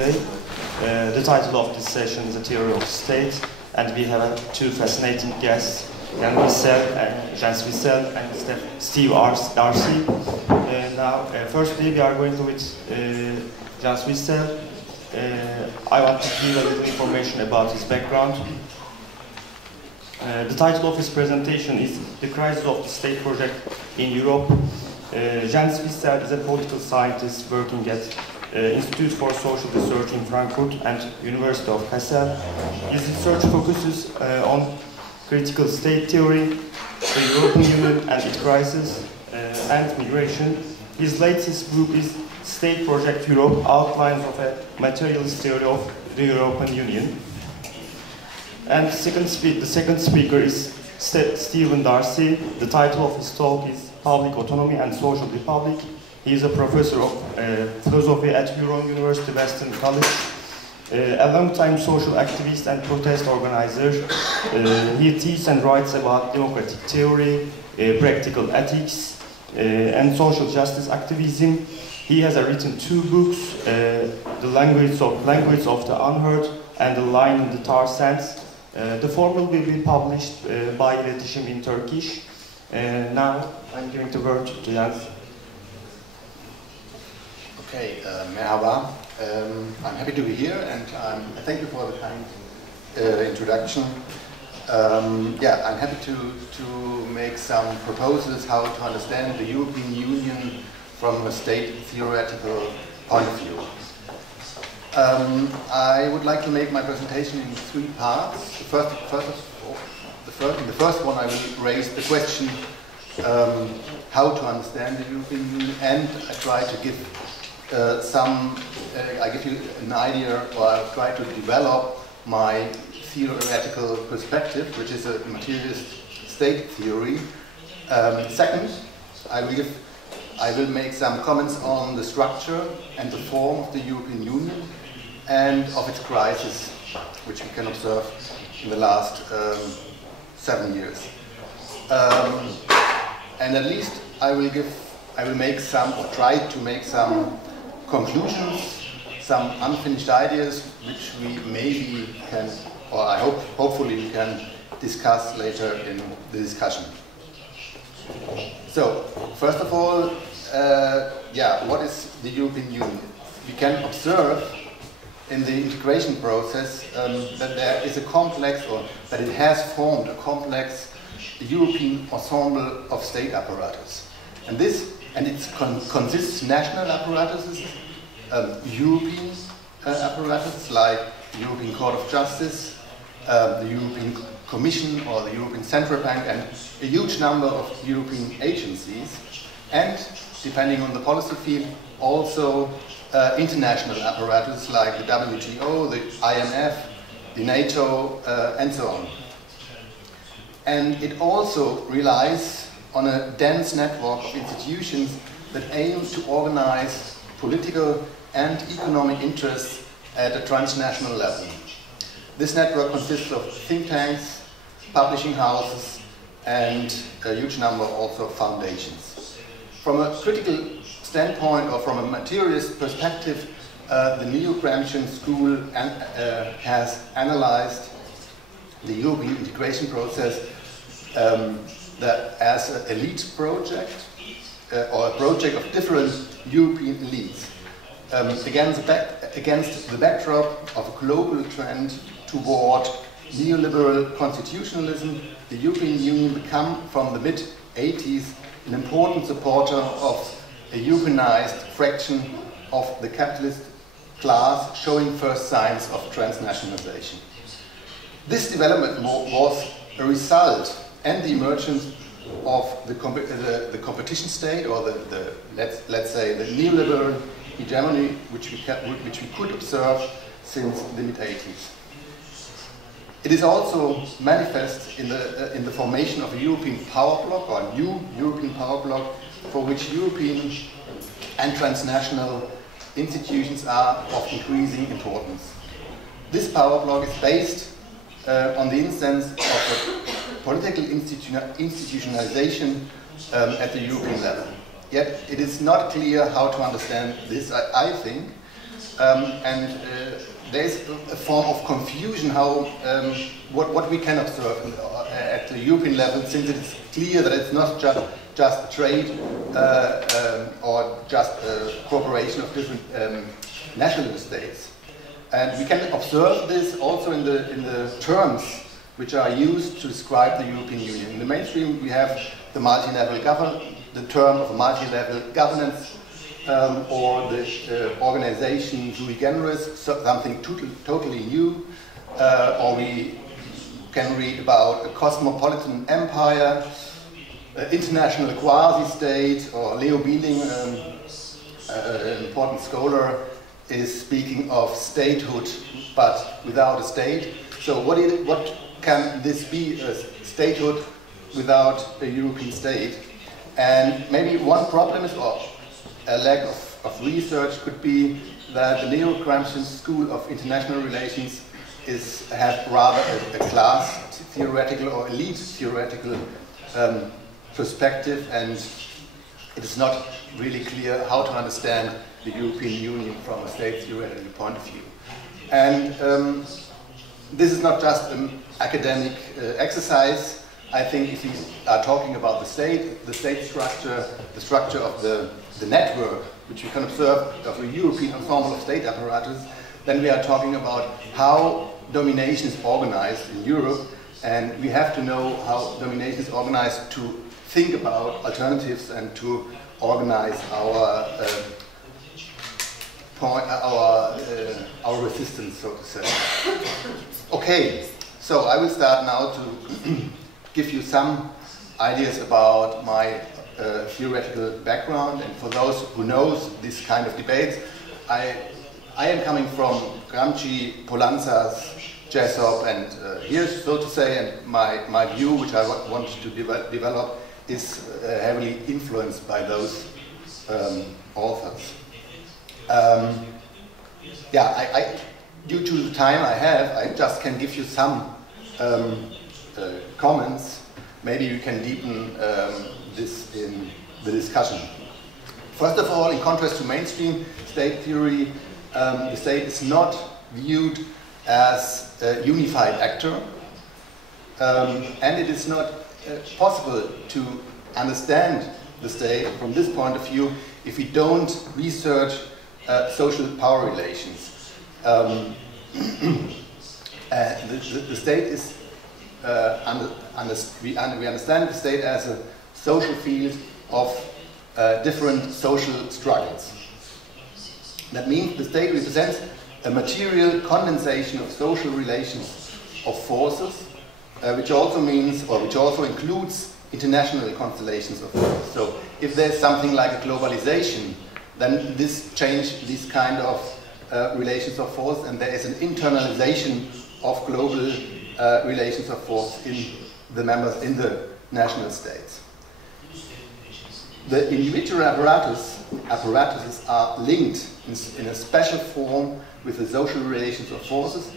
The title of this session is The Theory of the State, and we have two fascinating guests, Jean Wissel and Steve Darcy. Firstly, we are going to with Jean Wissel. I want to give a little information about his background. The title of his presentation is The Crisis of the State Project in Europe. Jean Wissel is a political scientist working at Institute for Social Research in Frankfurt and University of Kassel. His research focuses on critical state theory, the European Union and its crisis, and migration. His latest book is State Project Europe, Outlines of a Materialist Theory of the European Union. And the second speaker is Stephen Darcy. The title of his talk is Public Autonomy and Social Republic. He is a professor of philosophy at Huron University Western College, a long-time social activist and protest organizer. He teaches and writes about democratic theory, practical ethics, and social justice activism. He has written two books, The Language of the Unheard and The Line in the Tar Sands. The former will be published by Iletişim in Turkish. Now I'm giving the word to Jens. Okay, merhaba. I'm happy to be here, and thank you for the kind introduction. I'm happy to make some proposals how to understand the European Union from a state theoretical point of view. I would like to make my presentation in three parts. In the first one I will raise the question how to understand the European Union, and I try to give I give you an idea, or I try to develop my theoretical perspective, which is a materialist state theory. Second, I will make some comments on the structure and the form of the European Union and of its crisis, which we can observe in the last 7 years. And at least I will make some, or try to make some conclusions, some unfinished ideas, which we maybe can, or I hope, hopefully we can discuss later in the discussion. So, first of all, what is the European Union? We can observe in the integration process that there is a complex, or that it has formed a complex European ensemble of state apparatus. And it consists national apparatuses, European apparatus like the European Court of Justice, the European Commission or the European Central Bank, and a huge number of European agencies, and depending on the policy field, also international apparatus like the WTO, the IMF, the NATO, and so on. And it also relies on a dense network of institutions that aim to organize political and economic interests at a transnational level. This network consists of think tanks, publishing houses, and a huge number also of foundations. From a critical standpoint, or from a materialist perspective, the Neo-Gramscian school has analyzed the European integration process that as an elite project, or a project of different European elites, against the backdrop of a global trend toward neoliberal constitutionalism. The European Union became, from the mid-80s, an important supporter of a Europeanized fraction of the capitalist class, showing first signs of transnationalization. This development was a result and the emergence of the competition state, or let's say the neoliberal hegemony, which we could observe since the mid-80s. It is also manifest in the formation of a European power bloc, or a new European power bloc, for which European and transnational institutions are of increasing importance. This power bloc is based on the instance of a political institutionalization at the European level. Yet it is not clear how to understand this, I think, There is a form of confusion how what we can observe at the European level, since it is clear that it's not just trade or just cooperation of different national states. And we can observe this also in the terms which are used to describe the European Union. In the mainstream, we have the the term of multi-level governance, or the organization sui generis, something totally new, or we can read about a cosmopolitan empire, international quasi-state, or Leo Bieling, an important scholar, is speaking of statehood but without a state. So what can this be, a statehood without a European state? And maybe one problem is, or a lack of research could be that the Neo-Gramscian school of international relations have rather a class theoretical or elite theoretical perspective, and it is not really clear how to understand the European Union from a state theoretical point of view. And this is not just an academic exercise. I think if we are talking about the state structure, the structure of the network, which we can observe of a European ensemble of state apparatus, then we are talking about how domination is organized in Europe, and we have to know how domination is organized to think about alternatives and to organize our resistance, so to say. Okay, so I will start now to give you some ideas about my theoretical background, and for those who knows this kind of debates, I am coming from Gramsci, Polanza's, Jessop, and here, so to say, and my view, which I want to develop, is heavily influenced by those authors. Due to the time I have, I just can give you some comments. Maybe you can deepen this in the discussion. First of all, in contrast to mainstream state theory, the state is not viewed as a unified actor, and it is not possible to understand the state from this point of view if we don't research social power relations. The state is we understand the state as a social field of different social struggles. That means the state represents a material condensation of social relations of forces, which also means, or which also includes, international constellations of forces. So if there's something like a globalization, then this changes these kind of relations of force, and there is an internalization of global relations of force in the members, in the national states. The individual apparatuses are linked in a special form with the social relations of forces,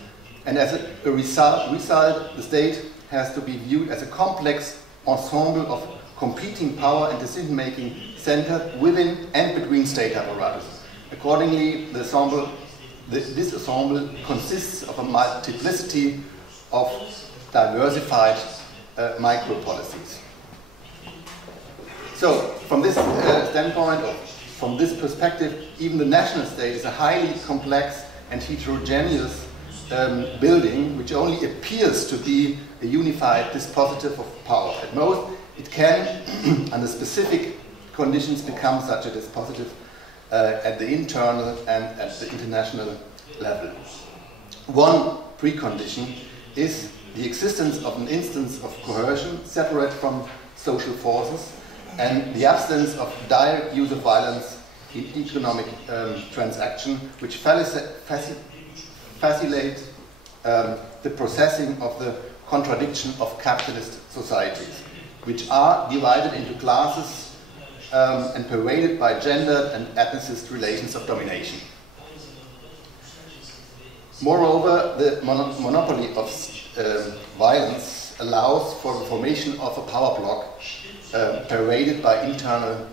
and as a result, the state has to be viewed as a complex ensemble of competing power and decision-making centered within and between state apparatus. Accordingly, this ensemble consists of a multiplicity of diversified micro-policies. So, from this standpoint, or from this perspective, even the national state is a highly complex and heterogeneous building, which only appears to be a unified dispositive of power. At most, it can, under specific conditions, become such a dispositive at the internal and at the international level. One precondition is the existence of an instance of coercion separate from social forces, and the absence of direct use of violence in economic transaction, which facilitate the processing of the contradiction of capitalist societies, which are divided into classes and pervaded by gendered and ethnicist relations of domination. Moreover, the monopoly of violence allows for the formation of a power bloc pervaded by internal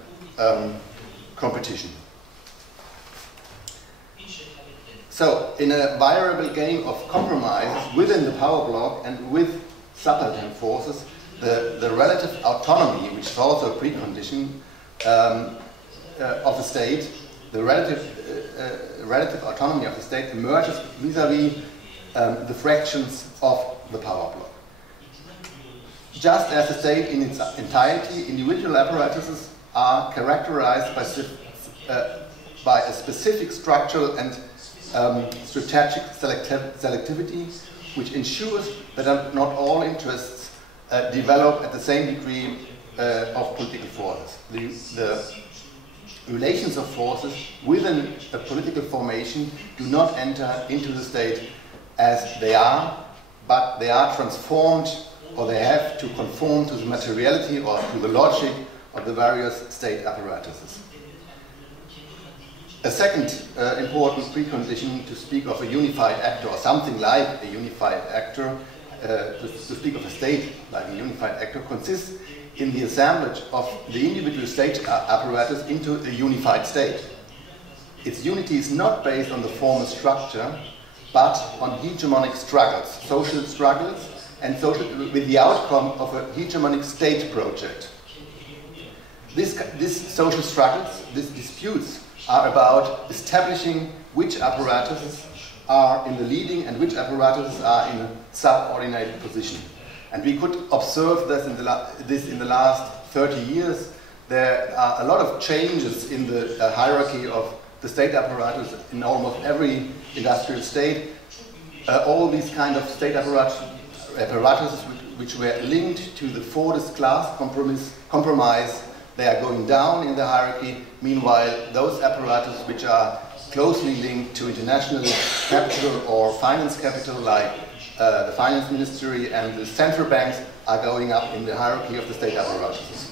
competition. So, in a variable game of compromises within the power bloc and with subaltern forces, the relative autonomy, which is also a precondition of the state, the relative autonomy of the state emerges vis-à-vis the fractions of the power bloc. Just as the state in its entirety, individual apparatuses are characterized by a specific structural and strategic selectivity, which ensures that not all interests develop at the same degree of political forces. The relations of forces within a political formation do not enter into the state as they are, but they are transformed, or they have to conform to the materiality or to the logic of the various state apparatuses. A second important precondition to speak of a unified actor, or something like a unified actor, to speak of a state like a unified actor, consists in the assemblage of the individual state apparatus into a unified state. Its unity is not based on the formal structure, but on hegemonic struggles, social struggles, and with the outcome of a hegemonic state project. These social struggles, these disputes, are about establishing which apparatuses are in the leading and which apparatuses are in a subordinated position. And we could observe this in the last 30 years. There are a lot of changes in the hierarchy of the state apparatus in almost every industrial state. All these kind of state apparatuses which were linked to the Fordist class compromise, they are going down in the hierarchy. Meanwhile, those apparatus which are closely linked to international capital or finance capital, like the finance ministry and the central banks, are going up in the hierarchy of the state apparatuses.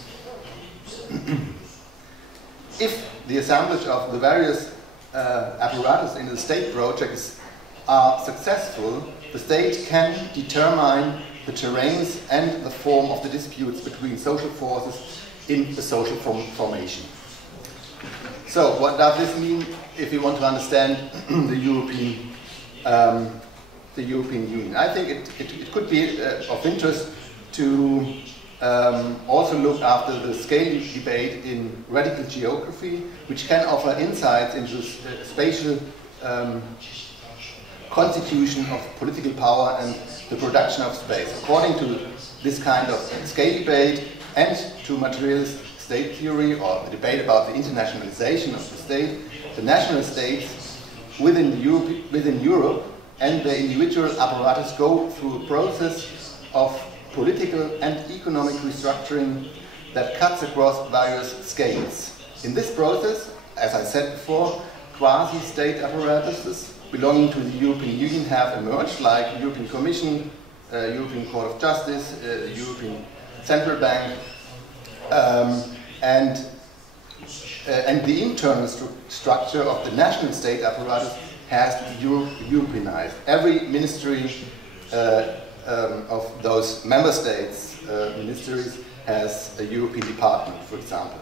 If the assemblage of the various apparatus in the state projects are successful, the state can determine the terrains and the form of the disputes between social forces in the social formation. So, what does this mean if we want to understand the European Union? I think it could be of interest to also look after the scale debate in radical geography, which can offer insights into spatial constitution of political power and the production of space. According to this kind of scale debate and to materialist state theory, or the debate about the internationalization of the state, the national states within Europe and the individual apparatus go through a process of political and economic restructuring that cuts across various scales. In this process, as I said before, quasi-state apparatuses belonging to the European Union have emerged, like the European Commission, European Court of Justice, European Central Bank, and the internal structure of the national state apparatus has Europeanized. Every ministry of those member states, ministries, has a European department, for example.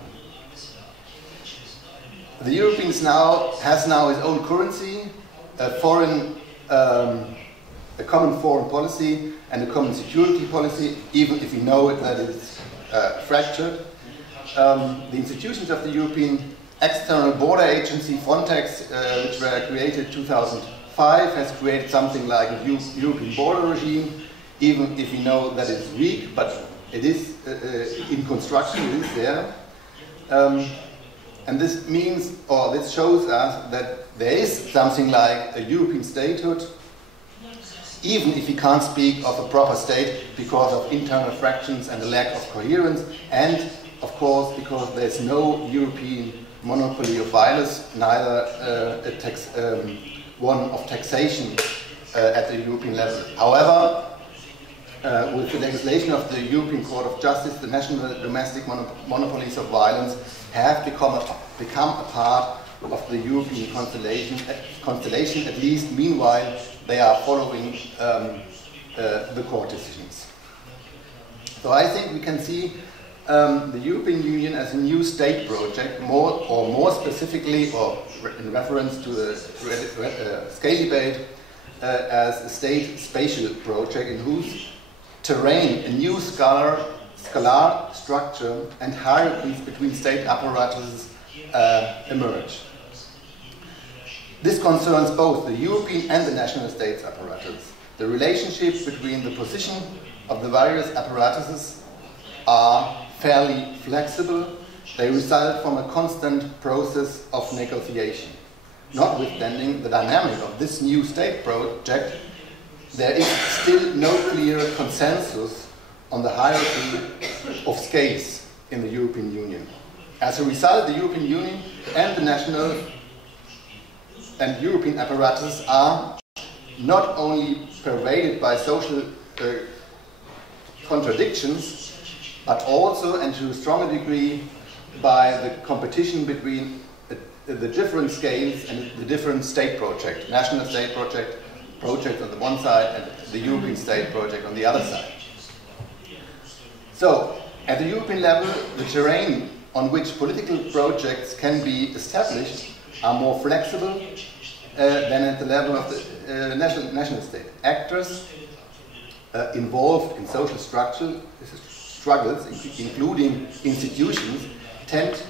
The European has now its own currency, a common foreign policy, and a common security policy, even if we know that it's fractured. The institutions of the European External Border Agency, Frontex, which were created in 2005, has created something like a European border regime, even if we know that it's weak, but it is in construction, it is there. And this means, or this shows us that there is something like a European statehood, even if we can't speak of a proper state because of internal fractions and a lack of coherence, and of course because there's no European monopoly of violence, neither one of taxation at the European level. However, with the legislation of the European Court of Justice, the national domestic monopolies of violence have become a part of the European constellation, at least meanwhile they are following the court decisions. So I think we can see the European Union as a new state project, more specifically, or in reference to the scale debate, as a state spatial project in whose terrain a new scalar structure and hierarchies between state apparatuses emerge. This concerns both the European and the national states apparatus. The relationships between the position of the various apparatuses are fairly flexible. They result from a constant process of negotiation. Notwithstanding the dynamic of this new state project, there is still no clear consensus on the hierarchy of scales in the European Union. As a result, the European Union and the national and European apparatuses are not only pervaded by social contradictions, but also, and to a stronger degree, by the competition between the different scales and the different state projects, national state project on the one side and the European state project on the other side. So, at the European level, the terrain on which political projects can be established are more flexible than at the level of the national state. Actors involved in social struggles, including institutions, tend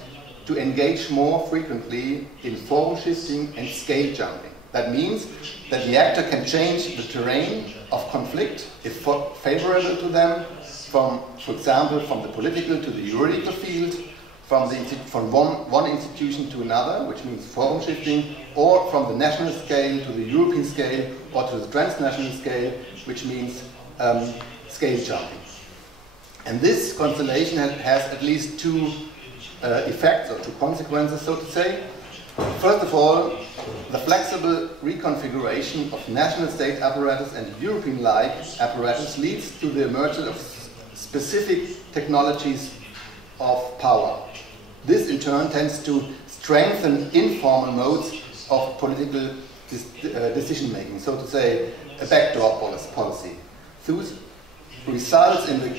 to engage more frequently in form shifting and scale jumping. That means that the actor can change the terrain of conflict if favorable to them, from, for example, from the political to the juridical field, from one institution to another, which means form shifting, or from the national scale to the European scale, or to the transnational scale, which means scale jumping. And this constellation has at least two effects, or two consequences, so to say. First of all, the flexible reconfiguration of national state apparatus and European-like apparatus leads to the emergence of specific technologies of power. This in turn tends to strengthen informal modes of political decision-making, so to say, a backdoor policy. Thus, results in the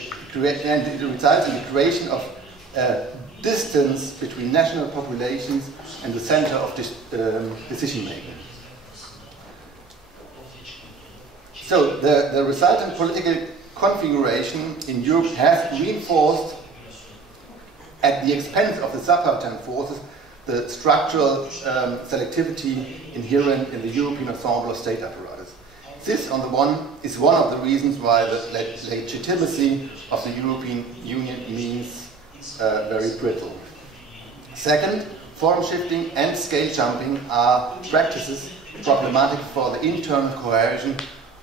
creation of distance between national populations and the center of decision-making. So the resultant political configuration in Europe has reinforced, at the expense of the subaltern forces, the structural selectivity inherent in the European ensemble of state apparatus. This, on the one, is one of the reasons why the legitimacy of the European Union means very brittle. Second, form shifting and scale jumping are practices problematic for the internal cohesion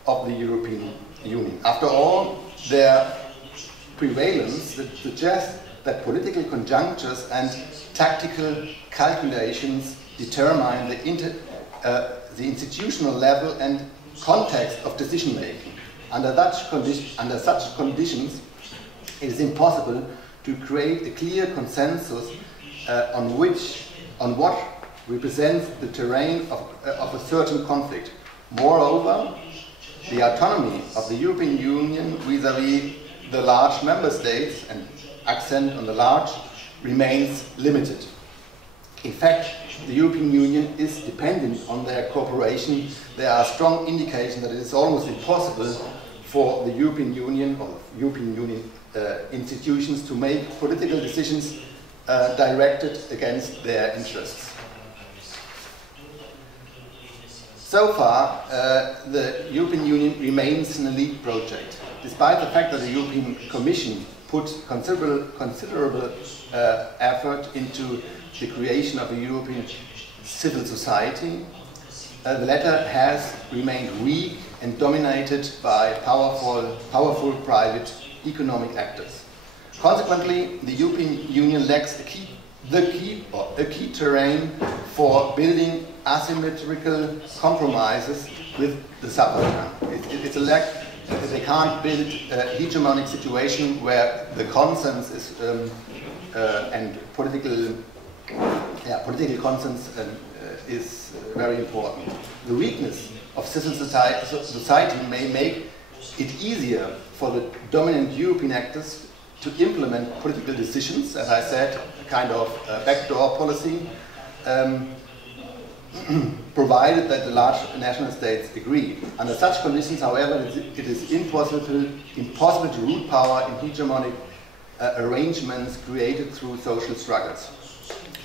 of the European Union. After all, their prevalence suggests that political conjunctures and tactical calculations determine the institutional level and context of decision-making. Under such conditions, it is impossible to create a clear consensus on what represents the terrain of a certain conflict. Moreover, the autonomy of the European Union vis-à-vis the large member states, and accent on the large, remains limited. In fact, the European Union is dependent on their cooperation. There are strong indications that it is almost impossible for the European Union or European Union institutions to make political decisions directed against their interests. So far, the European Union remains an elite project, despite the fact that the European Commission put considerable effort into the creation of a European civil society. The latter has remained weak and dominated by powerful private economic actors. Consequently, the European Union lacks a key terrain for building asymmetrical compromises with the subaltern. It's a lack. They can't build a hegemonic situation where the consensus is and political consensus is very important. The weakness of civil society may make it easier for the dominant European actors to implement political decisions, as I said, a kind of backdoor policy, provided that the large national states agree. Under such conditions, however, it is impossible to root power in hegemonic arrangements created through social struggles.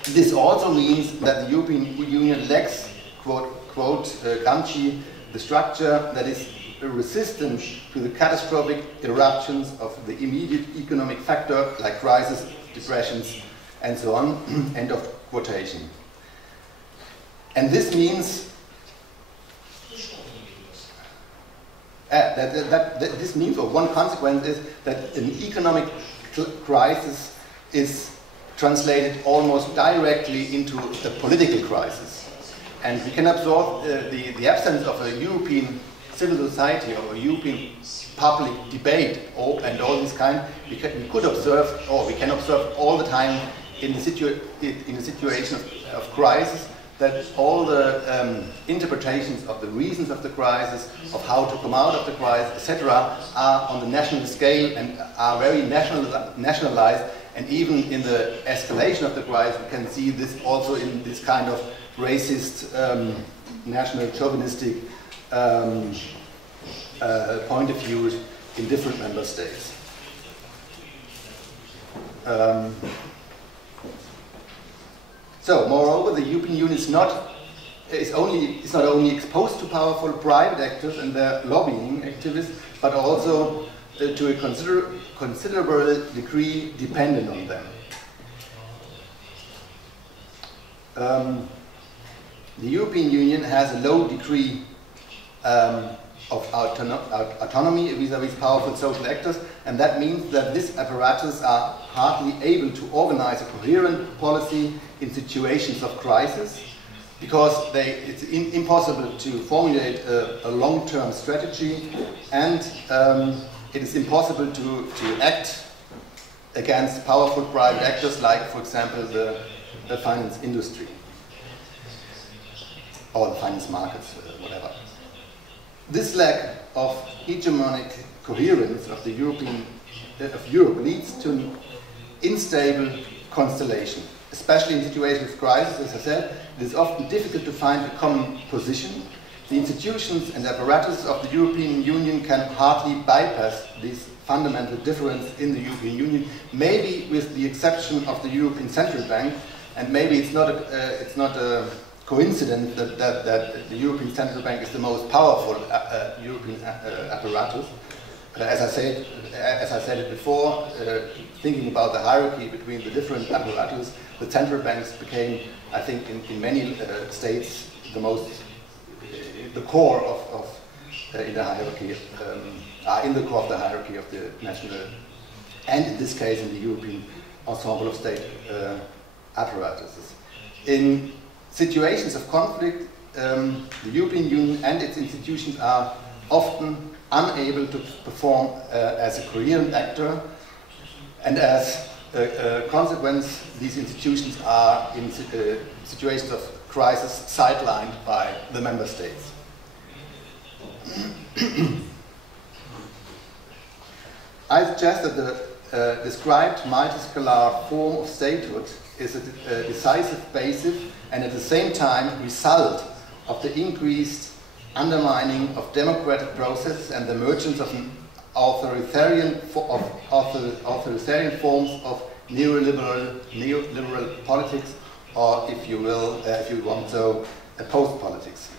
This also means that the European Union lacks, quote, Yelkenci, the structure that is resistant to the catastrophic eruptions of the immediate economic factor like crisis, depressions, and so on. End of quotation. And this means this means, or one consequence is that an economic crisis is translated almost directly into a political crisis. And we can absorb the absence of a European civil society or a European public debate and all this kind. We can observe all the time in the situation of crisis, that all the interpretations of the reasons of the crisis, of how to come out of the crisis, etc., are on the national scale and are very nationalized. And even in the escalation of the crisis, we can see this also in this kind of racist, national chauvinistic point of view in different member states. So, moreover, the European Union is not only exposed to powerful private actors and their lobbying activities, but also to a considerable degree dependent on them. The European Union has a low degree of autonomy vis-à-vis powerful social actors, and that means that these apparatus are hardly able to organize a coherent policy in situations of crisis, because it's impossible to formulate a long-term strategy, and it is impossible to act against powerful private actors like, for example, the finance industry or the finance markets, whatever. This lack of hegemonic coherence of Europe leads to an unstable constellation. Especially in situations of crisis, as I said, it is often difficult to find a common position. The institutions and apparatus of the European Union can hardly bypass this fundamental difference in the European Union, maybe with the exception of the European Central Bank, and maybe it's not a coincidence that the European Central Bank is the most powerful European apparatus. As I said it before, thinking about the hierarchy between the different apparatus, the central banks became, I think, in many states, the core of in the hierarchy, are in the core of the hierarchy of the national, and in this case, in the European ensemble of state apparatuses. In situations of conflict, the European Union and its institutions are often unable to perform as a coherent actor, and as a consequence, these institutions are in situations of crisis sidelined by the member states. I suggest that the described multiscalar form of statehood is a decisive basis and at the same time result of the increased undermining of democratic processes and the emergence of an authoritarian forms of neoliberal politics, or if you will, if you want so, post-politics.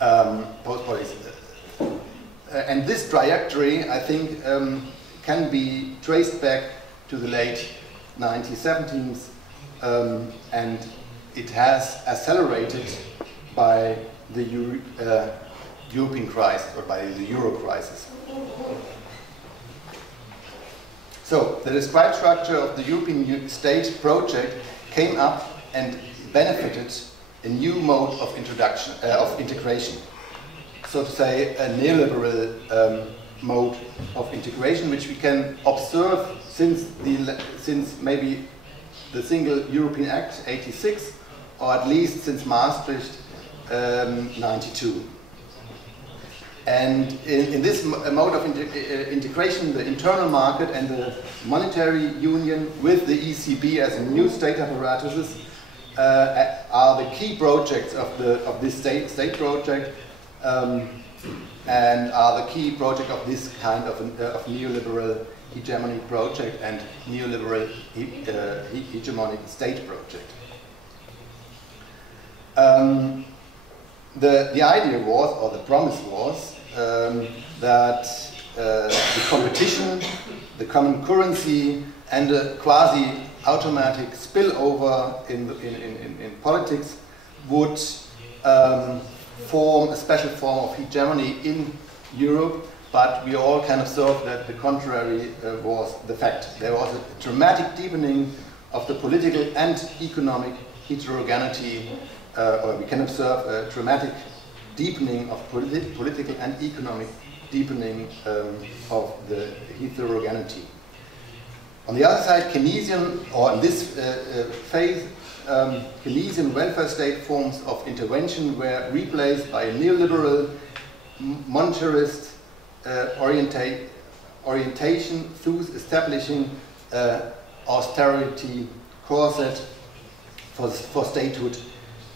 And this trajectory, I think, can be traced back to the late 1970s, and it has accelerated by the European crisis, or by the Euro crisis. So, the described structure of the European state project came up and benefited a new mode of integration. So to say, a neoliberal mode of integration, which we can observe since maybe the Single European Act, 86, or at least since Maastricht, 92. And in this mode of integration, the internal market and the monetary union with the ECB as a new state apparatus are the key projects of this state project, and are the key project of this kind of neoliberal hegemony project and neoliberal hegemonic state project. The idea was, or the promise was, that the competition, the common currency, and a quasi-automatic spillover in politics would form a special form of hegemony in Europe, but we all can observe that the contrary was the fact. There was a dramatic deepening of the political and economic heterogeneity, or we can observe a dramatic deepening of political and economic deepening of the heterogeneity. On the other side, Keynesian, or in this phase, Keynesian welfare state forms of intervention were replaced by a neoliberal, monetarist orientation, thus establishing austerity corset for statehood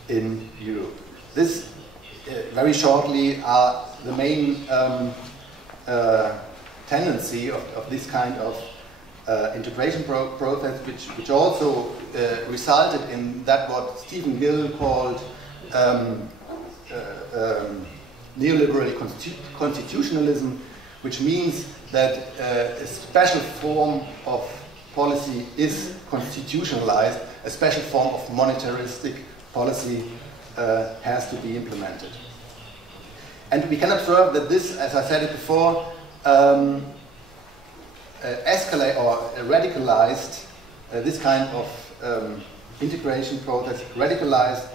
in Europe. This, very shortly, are the main tendency of this kind of integration process, which also resulted in that what Stephen Gill called neoliberal constitutionalism, which means that a special form of policy is constitutionalized, a special form of monetaristic policy has to be implemented. And we can observe that this, as I said it before, escalate or radicalized this kind of integration process, radicalized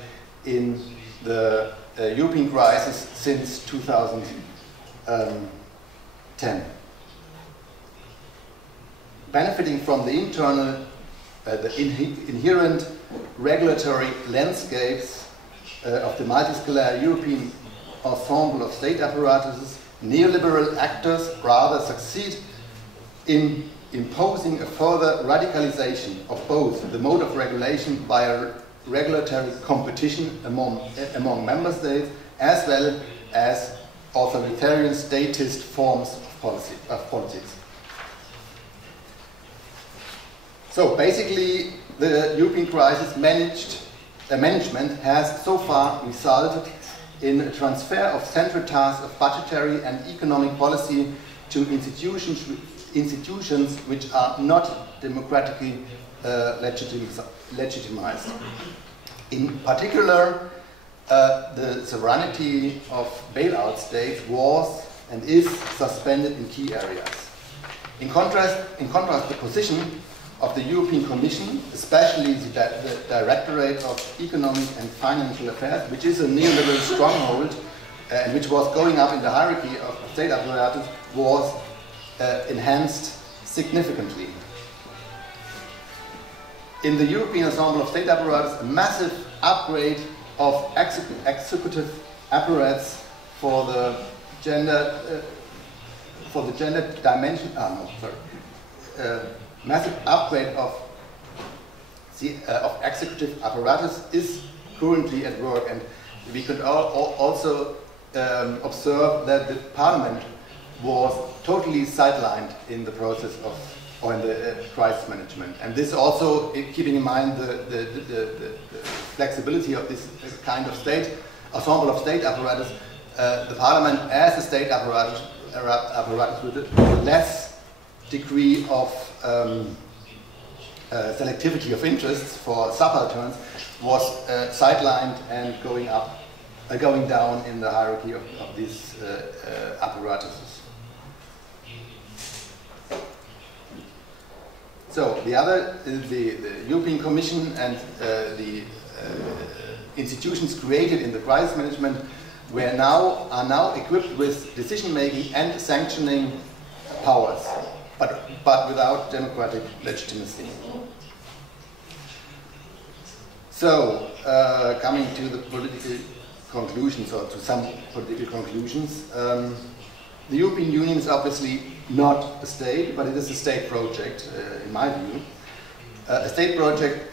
in the European crisis since 2010. Benefiting from the internal, the inherent regulatory landscapes of the multiscalar European ensemble of state apparatuses, neoliberal actors rather succeed in imposing a further radicalization of both the mode of regulation by a regulatory competition among member states, as well as authoritarian statist forms of politics. So basically, the European crisis management has so far resulted in a transfer of central tasks of budgetary and economic policy to institutions which are not democratically legitimized. In particular, the sovereignty of bailout states was and is suspended in key areas. In contrast, the position of the European Commission, especially the Directorate of Economic and Financial Affairs, which is a neoliberal stronghold and which was going up in the hierarchy of state apparatus, was enhanced significantly. In the European ensemble of state apparatus, a massive upgrade of executive apparatus for the gender dimension. Massive upgrade of executive apparatus is currently at work, and we could also observe that the Parliament was totally sidelined in the process of, or in the crisis management. And this also, keeping in mind the flexibility of this kind of state, ensemble of state apparatus, the Parliament as a state apparatus with a less degree of selectivity of interests for subalterns was sidelined and going down in the hierarchy of these apparatuses. So the other, the European Commission and the institutions created in the crisis management are now equipped with decision-making and sanctioning powers, but without democratic legitimacy. So, coming to the political conclusions, or to some political conclusions, the European Union is obviously not a state, but it is a state project, in my view. A state project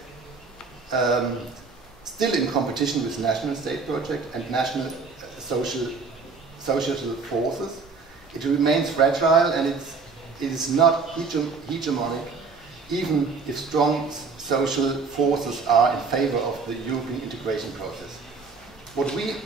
still in competition with national state project and national social forces. It remains fragile, and it is not hegemonic, even if strong social forces are in favor of the European integration process. What we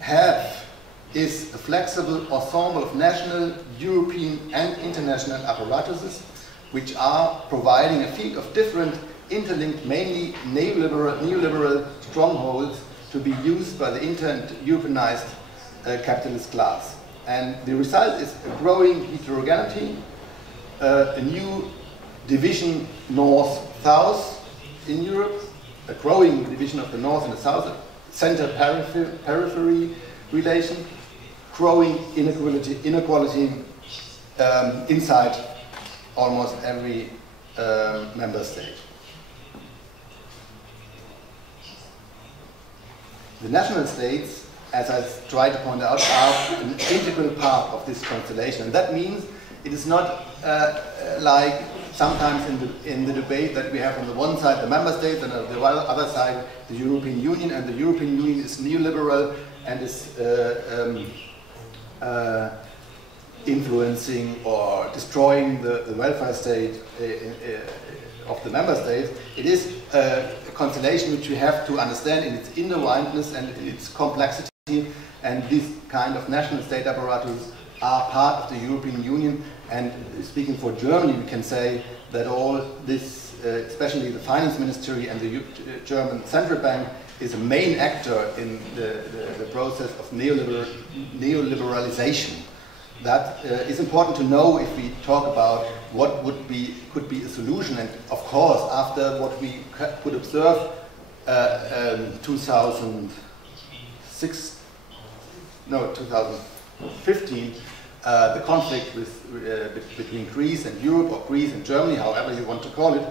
have is a flexible ensemble of national, European and international apparatuses which are providing a field of different interlinked, mainly neoliberal strongholds to be used by the inter-Europeanized capitalist class. And the result is a growing heterogeneity, a new division north-south in Europe, a growing division of the north and the south, center-periphery relation, growing inequality inside almost every member state. The national states, as I tried to point out, are an integral part of this constellation, and that means it is not like sometimes in the debate that we have on the one side the member states and on the other side the European Union, and the European Union is neoliberal and is influencing or destroying the welfare state of the member states. It is a constellation which we have to understand in its intertwinedness and its complexity, and these kind of national state apparatus are part of the European Union. And speaking for Germany, we can say that all this, especially the finance ministry and the German central bank, is a main actor in the process of neoliberalization. That is important to know if we talk about what could be a solution. And of course, after what we could observe 2015, the conflict between Greece and Europe, or Greece and Germany, however you want to call it,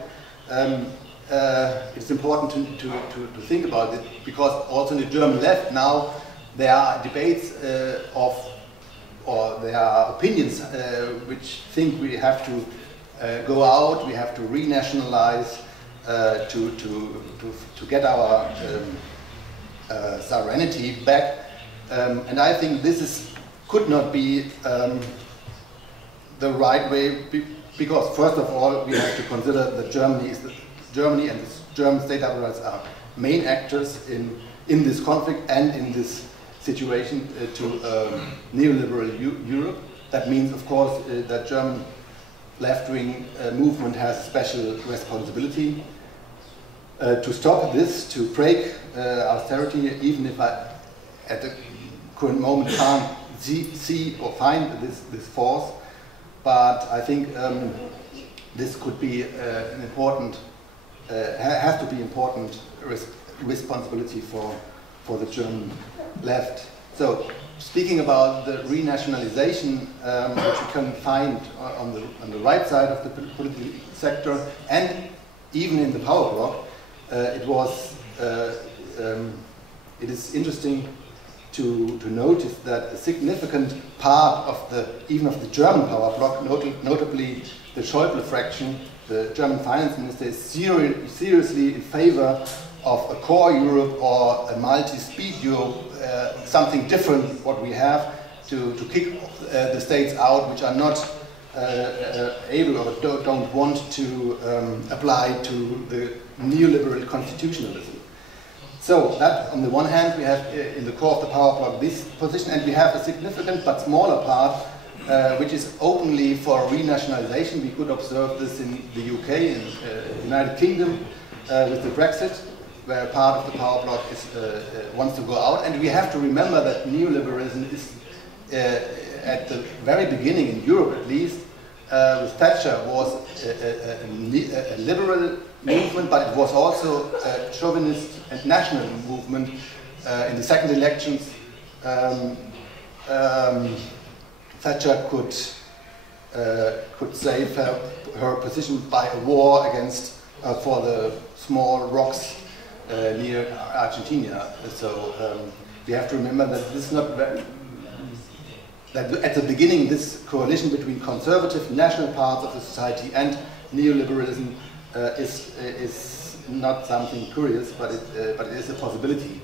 it's important to think about it, because also in the German left now there are debates or there are opinions which think we have to go out, we have to renationalize to get our sovereignty back, and I think this could not be the right way, because first of all we have to consider that Germany and the German state apparatus are main actors in this conflict and in this situation to neoliberal Europe. That means, of course, that German left-wing movement has special responsibility to stop this, to break austerity, even if I, at the current moment, can't see or find this force. But I think this could be an important, has to be important responsibility for the German left. So, speaking about the renationalization, which you can find on the right side of the political sector, and even in the power bloc, it is interesting to notice that a significant part of the German power bloc, notably the Schäuble fraction, the German finance minister, is seriously in favor of a core Europe or a multi-speed Europe, something different what we have, to kick the states out which are not able or don't want to apply to the neoliberal constitutionalism. So that, on the one hand, we have in the core of the power bloc this position, and we have a significant but smaller part which is openly for renationalization. We could observe this in the UK, in the United Kingdom, with the Brexit, where part of the power bloc wants to go out. And we have to remember that neoliberalism is, at the very beginning, in Europe at least, with Thatcher, was a liberal movement, but it was also a chauvinist and national movement. In the second elections, Thatcher could save her position by a war against for the small rocks near Argentina. So we have to remember that this is not very, that at the beginning this coalition between conservative national parts of the society and neoliberalism is not something curious, but it is a possibility.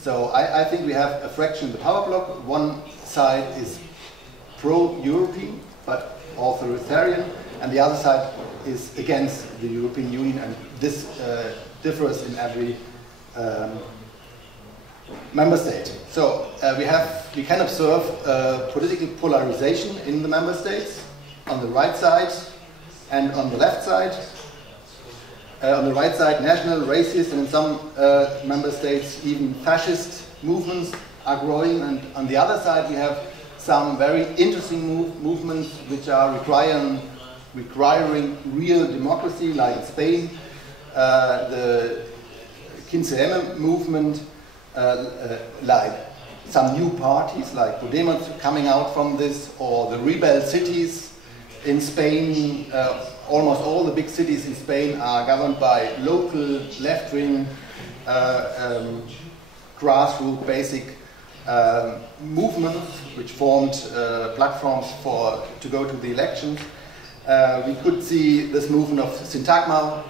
So I think we have a fraction in the power bloc. One side is pro-European, but authoritarian, and the other side is against the European Union, and this differs in every member state. So we can observe political polarization in the member states on the right side and on the left side. On the right side, national, racist, and in some member states even fascist movements are growing, and on the other side we have some very interesting movements which are requiring real democracy, like in Spain, the 15M movement, like some new parties like Podemos coming out from this, or the rebel cities in Spain. Almost all the big cities in Spain are governed by local left-wing grassroots basic movements which formed platforms to go to the elections. We could see this movement of Syntagma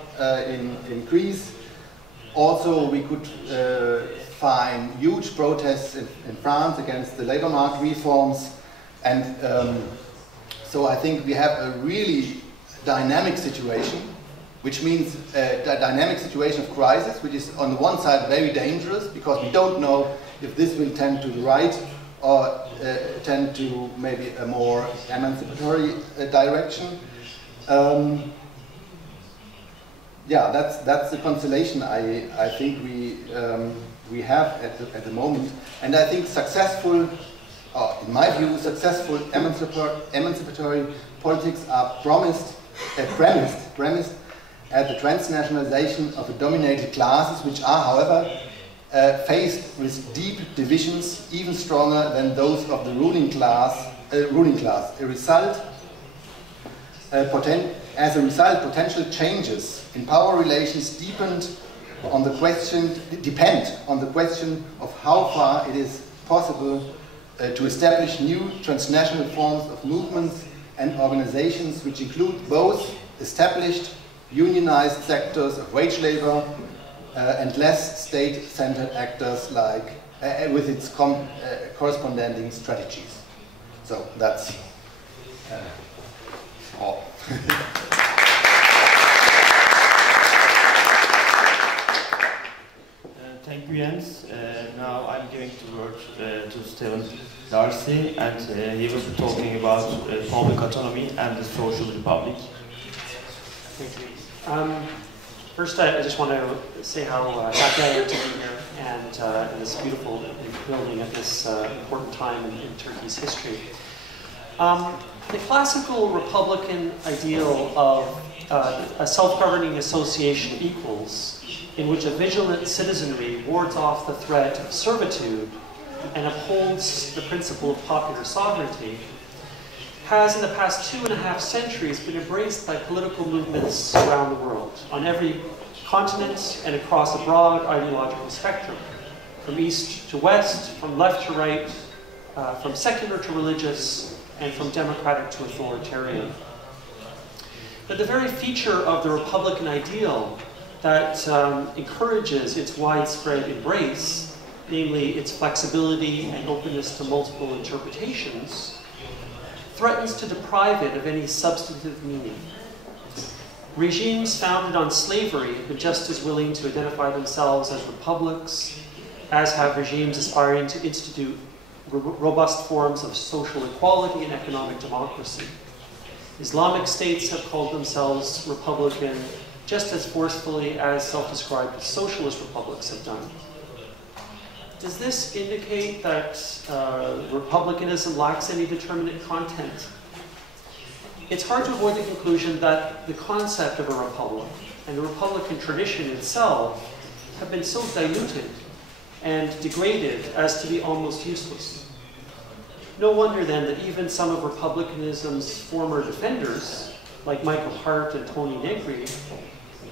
in Greece. Also, we could find huge protests in France against the labor market reforms, and so I think we have a really dynamic situation, which means a dynamic situation of crisis, which is on the one side very dangerous because we don't know if this will tend to the right or tend to maybe a more emancipatory direction. Yeah, that's the constellation I think we have at the moment, and I think successful, in my view, successful emancipatory politics are premised at the transnationalization of the dominated classes, which are, however, faced with deep divisions, even stronger than those of the ruling class. As a result, potential changes in power relations depend on the question of how far it is possible to establish new transnational forms of movements and organizations which include both established unionized sectors of wage labor and less state-centered actors like with its corresponding strategies. So that's all. Thank you, Jens. Now I'm giving the word to Devlet Teorisi, and he will be talking about public autonomy and the social republic. Thank you. First, I just want to say how happy I am to be here and in this beautiful building at this important time in Turkey's history. The classical Republican ideal of a self-governing association of equals, in which a vigilant citizenry wards off the threat of servitude and upholds the principle of popular sovereignty, has in the past 2.5 centuries been embraced by political movements around the world, on every continent and across a broad ideological spectrum, from east to west, from left to right, from secular to religious, and from democratic to authoritarian. But the very feature of the Republican ideal that encourages its widespread embrace, namely its flexibility and openness to multiple interpretations, threatens to deprive it of any substantive meaning. Regimes founded on slavery have been just as willing to identify themselves as republics as have regimes aspiring to institute robust forms of social equality and economic democracy. Islamic states have called themselves republican just as forcefully as self-described socialist republics have done. Does this indicate that republicanism lacks any determinate content? It's hard to avoid the conclusion that the concept of a republic and the republican tradition itself have been so diluted and degraded as to be almost useless. No wonder then that even some of republicanism's former defenders, like Michael Hart and Tony Negri,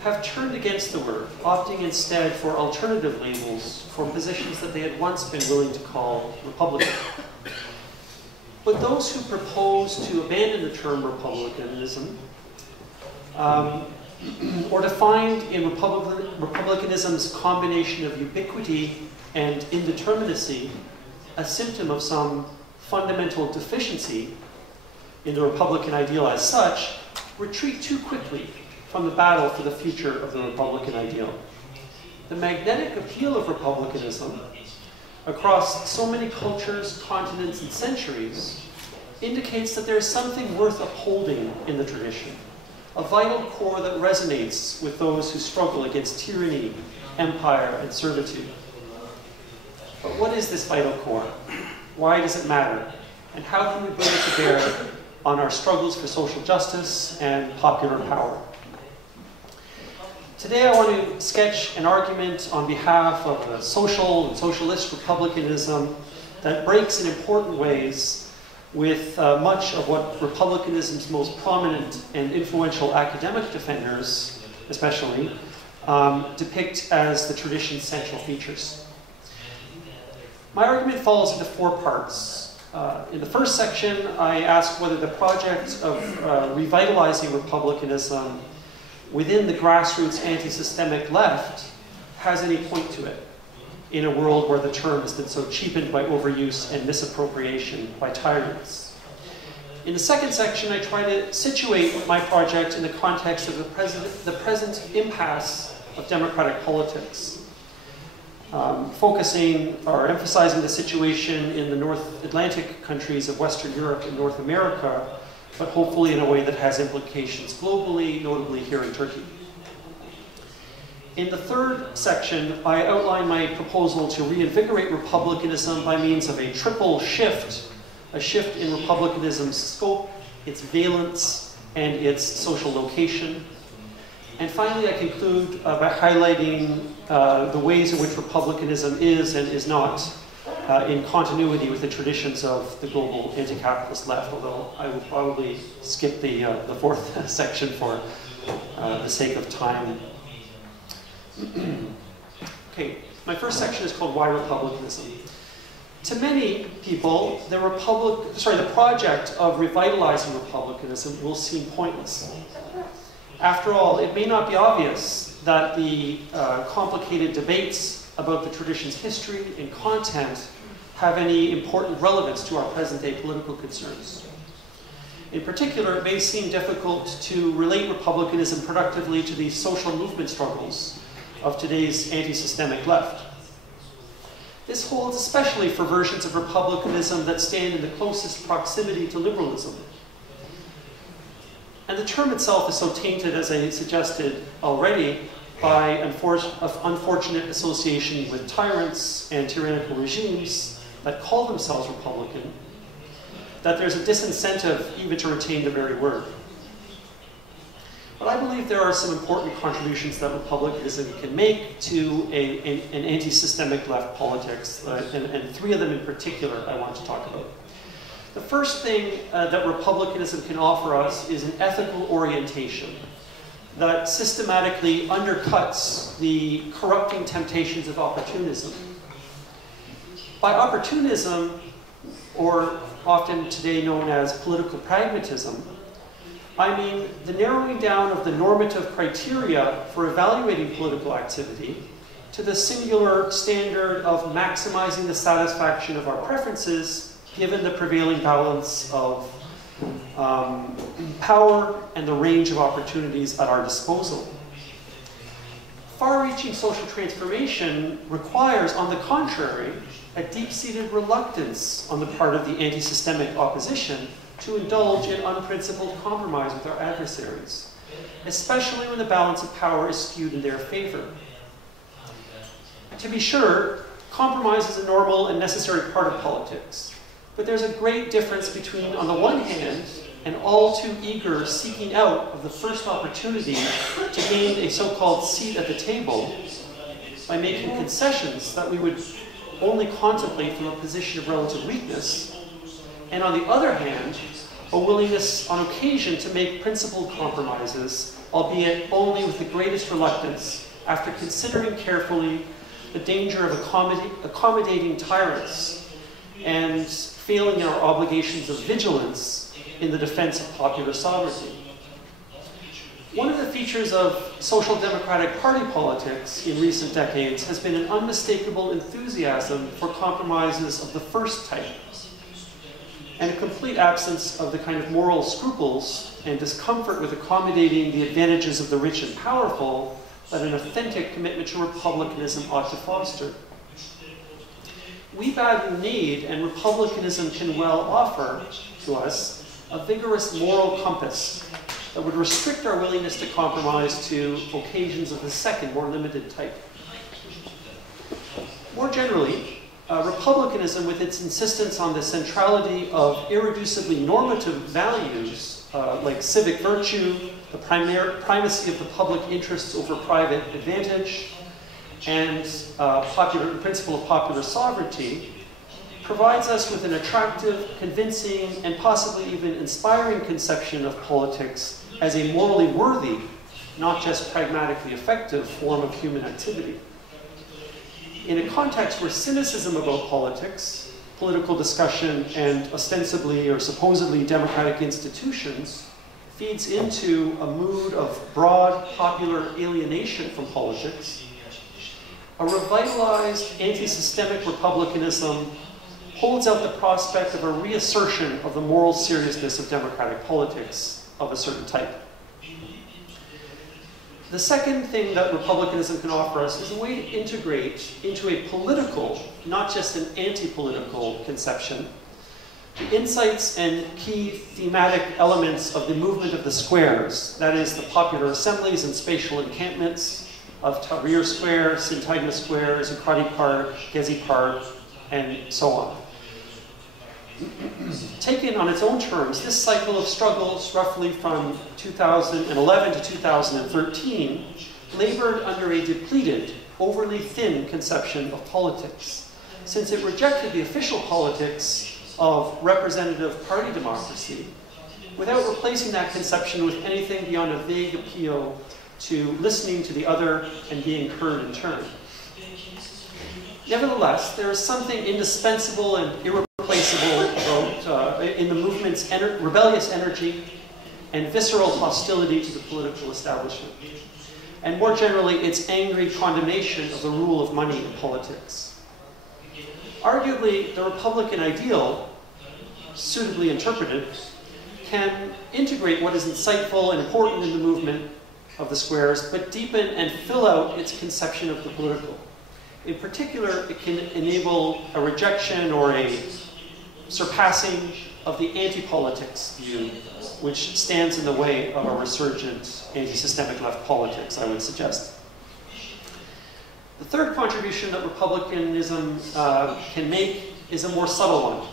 have turned against the word, opting instead for alternative labels for positions that they had once been willing to call Republican. But those who propose to abandon the term republicanism or defined in republicanism's combination of ubiquity and indeterminacy, a symptom of some fundamental deficiency in the Republican ideal as such, retreat too quickly from the battle for the future of the Republican ideal. The magnetic appeal of republicanism across so many cultures, continents, and centuries indicates that there is something worth upholding in the tradition, a vital core that resonates with those who struggle against tyranny, empire, and servitude. But what is this vital core? Why does it matter? And how can we bring it to bear on our struggles for social justice and popular power? Today I want to sketch an argument on behalf of a social and socialist republicanism that breaks in important ways with much of what republicanism's most prominent and influential academic defenders, especially, depict as the tradition's central features. My argument falls into 4 parts. In the first section, I ask whether the project of revitalizing republicanism within the grassroots anti-systemic left has any point to it in a world where the term has been so cheapened by overuse and misappropriation by tyrants. In the second section, I try to situate my project in the context of the present impasse of democratic politics, focusing or emphasizing the situation in the North Atlantic countries of Western Europe and North America, but hopefully in a way that has implications globally, notably here in Turkey. In the third section, I outline my proposal to reinvigorate republicanism by means of a triple shift, a shift in republicanism's scope, its valence, and its social location. And finally, I conclude by highlighting the ways in which republicanism is and is not in continuity with the traditions of the global anti-capitalist left, although I will probably skip the fourth section for the sake of time. Okay, my first section is called Why Republicanism? To many people, the project of revitalizing republicanism will seem pointless. After all, it may not be obvious that the complicated debates about the tradition's history and content have any important relevance to our present-day political concerns. In particular, it may seem difficult to relate republicanism productively to the social movement struggles of today's anti-systemic left. This holds especially for versions of republicanism that stand in the closest proximity to liberalism. And the term itself is so tainted, as I suggested already, by unfortunate association with tyrants and tyrannical regimes that call themselves Republican, that there's a disincentive even to retain the very word. But I believe there are some important contributions that republicanism can make to an anti-systemic left politics, and 3 of them in particular I want to talk about. The first thing that republicanism can offer us is an ethical orientation that systematically undercuts the corrupting temptations of opportunism. By opportunism, or often today known as political pragmatism, I mean the narrowing down of the normative criteria for evaluating political activity to the singular standard of maximizing the satisfaction of our preferences given the prevailing balance of power and the range of opportunities at our disposal. Far-reaching social transformation requires, on the contrary, a deep-seated reluctance on the part of the anti-systemic opposition to indulge in unprincipled compromise with our adversaries, especially when the balance of power is skewed in their favor. To be sure, compromise is a normal and necessary part of politics. But there's a great difference between, on the one hand, an all too eager seeking out of the first opportunity to gain a so-called seat at the table by making concessions that we would only contemplate from a position of relative weakness, and on the other hand, a willingness on occasion to make principled compromises, albeit only with the greatest reluctance, after considering carefully the danger of accommodating tyrants and failing in our obligations of vigilance in the defense of popular sovereignty. One of the features of social democratic party politics in recent decades has been an unmistakable enthusiasm for compromises of the first type, and a complete absence of the kind of moral scruples and discomfort with accommodating the advantages of the rich and powerful that an authentic commitment to republicanism ought to foster. We badly need, and republicanism can well offer to us, a vigorous moral compass that would restrict our willingness to compromise to occasions of the second, more limited type. More generally, republicanism, with its insistence on the centrality of irreducibly normative values like civic virtue, the primacy of the public interests over private advantage, and the principle of popular sovereignty, provides us with an attractive, convincing, and possibly even inspiring conception of politics as a morally worthy, not just pragmatically effective form of human activity. In a context where cynicism about politics, political discussion, and ostensibly or supposedly democratic institutions feeds into a mood of broad popular alienation from politics, a revitalized anti-systemic republicanism holds out the prospect of a reassertion of the moral seriousness of democratic politics of a certain type. The second thing that republicanism can offer us is a way to integrate into a political, not just an anti-political conception, the insights and key thematic elements of the movement of the squares, that is, the popular assemblies and spatial encampments of Tahrir Square, Syntagma Square, Zuccotti Park, Gezi Park, and so on. Taken on its own terms, this cycle of struggles, roughly from 2011 to 2013, labored under a depleted, overly thin conception of politics, since it rejected the official politics of representative party democracy without replacing that conception with anything beyond a vague appeal to listening to the other and being heard in turn. Nevertheless, there is something indispensable and irreplaceable about, in the movement's rebellious energy and visceral hostility to the political establishment, and more generally, its angry condemnation of the rule of money in politics. Arguably, the Republican ideal, suitably interpreted, can integrate what is insightful and important in the movement of the squares, but deepen and fill out its conception of the political. In particular, it can enable a rejection or a surpassing of the anti-politics view, which stands in the way of a resurgent anti-systemic left politics, I would suggest. The third contribution that republicanism can make is a more subtle one.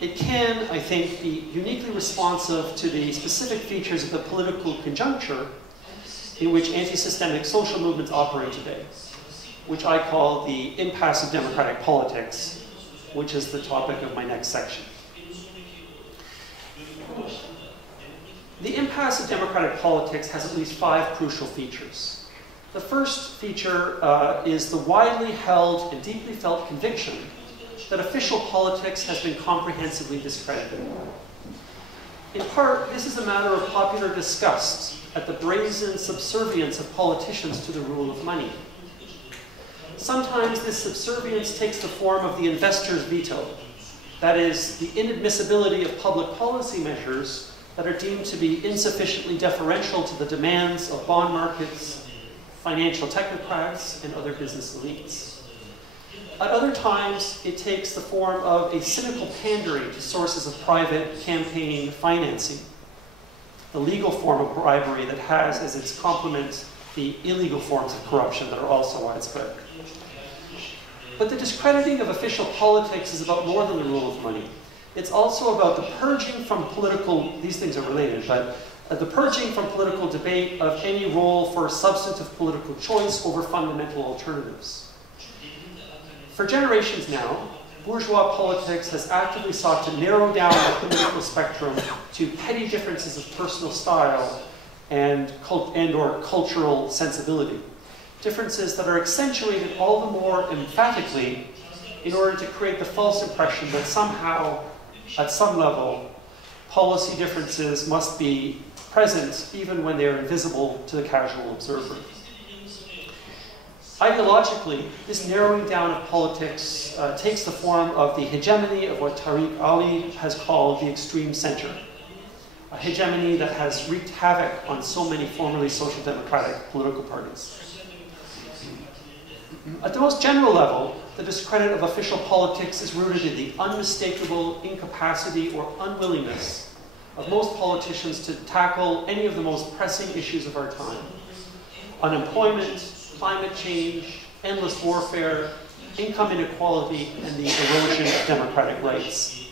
It can, I think, be uniquely responsive to the specific features of the political conjuncture in which anti-systemic social movements operate today, which I call the impasse of democratic politics, which is the topic of my next section. The impasse of democratic politics has at least 5 crucial features. The first feature is the widely held and deeply felt conviction that official politics has been comprehensively discredited. In part, this is a matter of popular disgust at the brazen subservience of politicians to the rule of money. Sometimes this subservience takes the form of the investor's veto, that is, the inadmissibility of public policy measures that are deemed to be insufficiently deferential to the demands of bond markets, financial technocrats, and other business elites. At other times, it takes the form of a cynical pandering to sources of private campaign financing, the legal form of bribery that has as its complement the illegal forms of corruption that are also widespread. But the discrediting of official politics is about more than the rule of money. It's also about the purging from political, these things are related, but the purging from political debate of any role for substantive political choice over fundamental alternatives. For generations now, bourgeois politics has actively sought to narrow down the political spectrum to petty differences of personal style and or cultural sensibility. Differences that are accentuated all the more emphatically in order to create the false impression that somehow, at some level, policy differences must be present even when they are invisible to the casual observer. Ideologically, this narrowing down of politics takes the form of the hegemony of what Tariq Ali has called the extreme center, a hegemony that has wreaked havoc on so many formerly social democratic political parties. At the most general level, the discredit of official politics is rooted in the unmistakable incapacity or unwillingness of most politicians to tackle any of the most pressing issues of our time: unemployment, climate change, endless warfare, income inequality, and the erosion of democratic rights.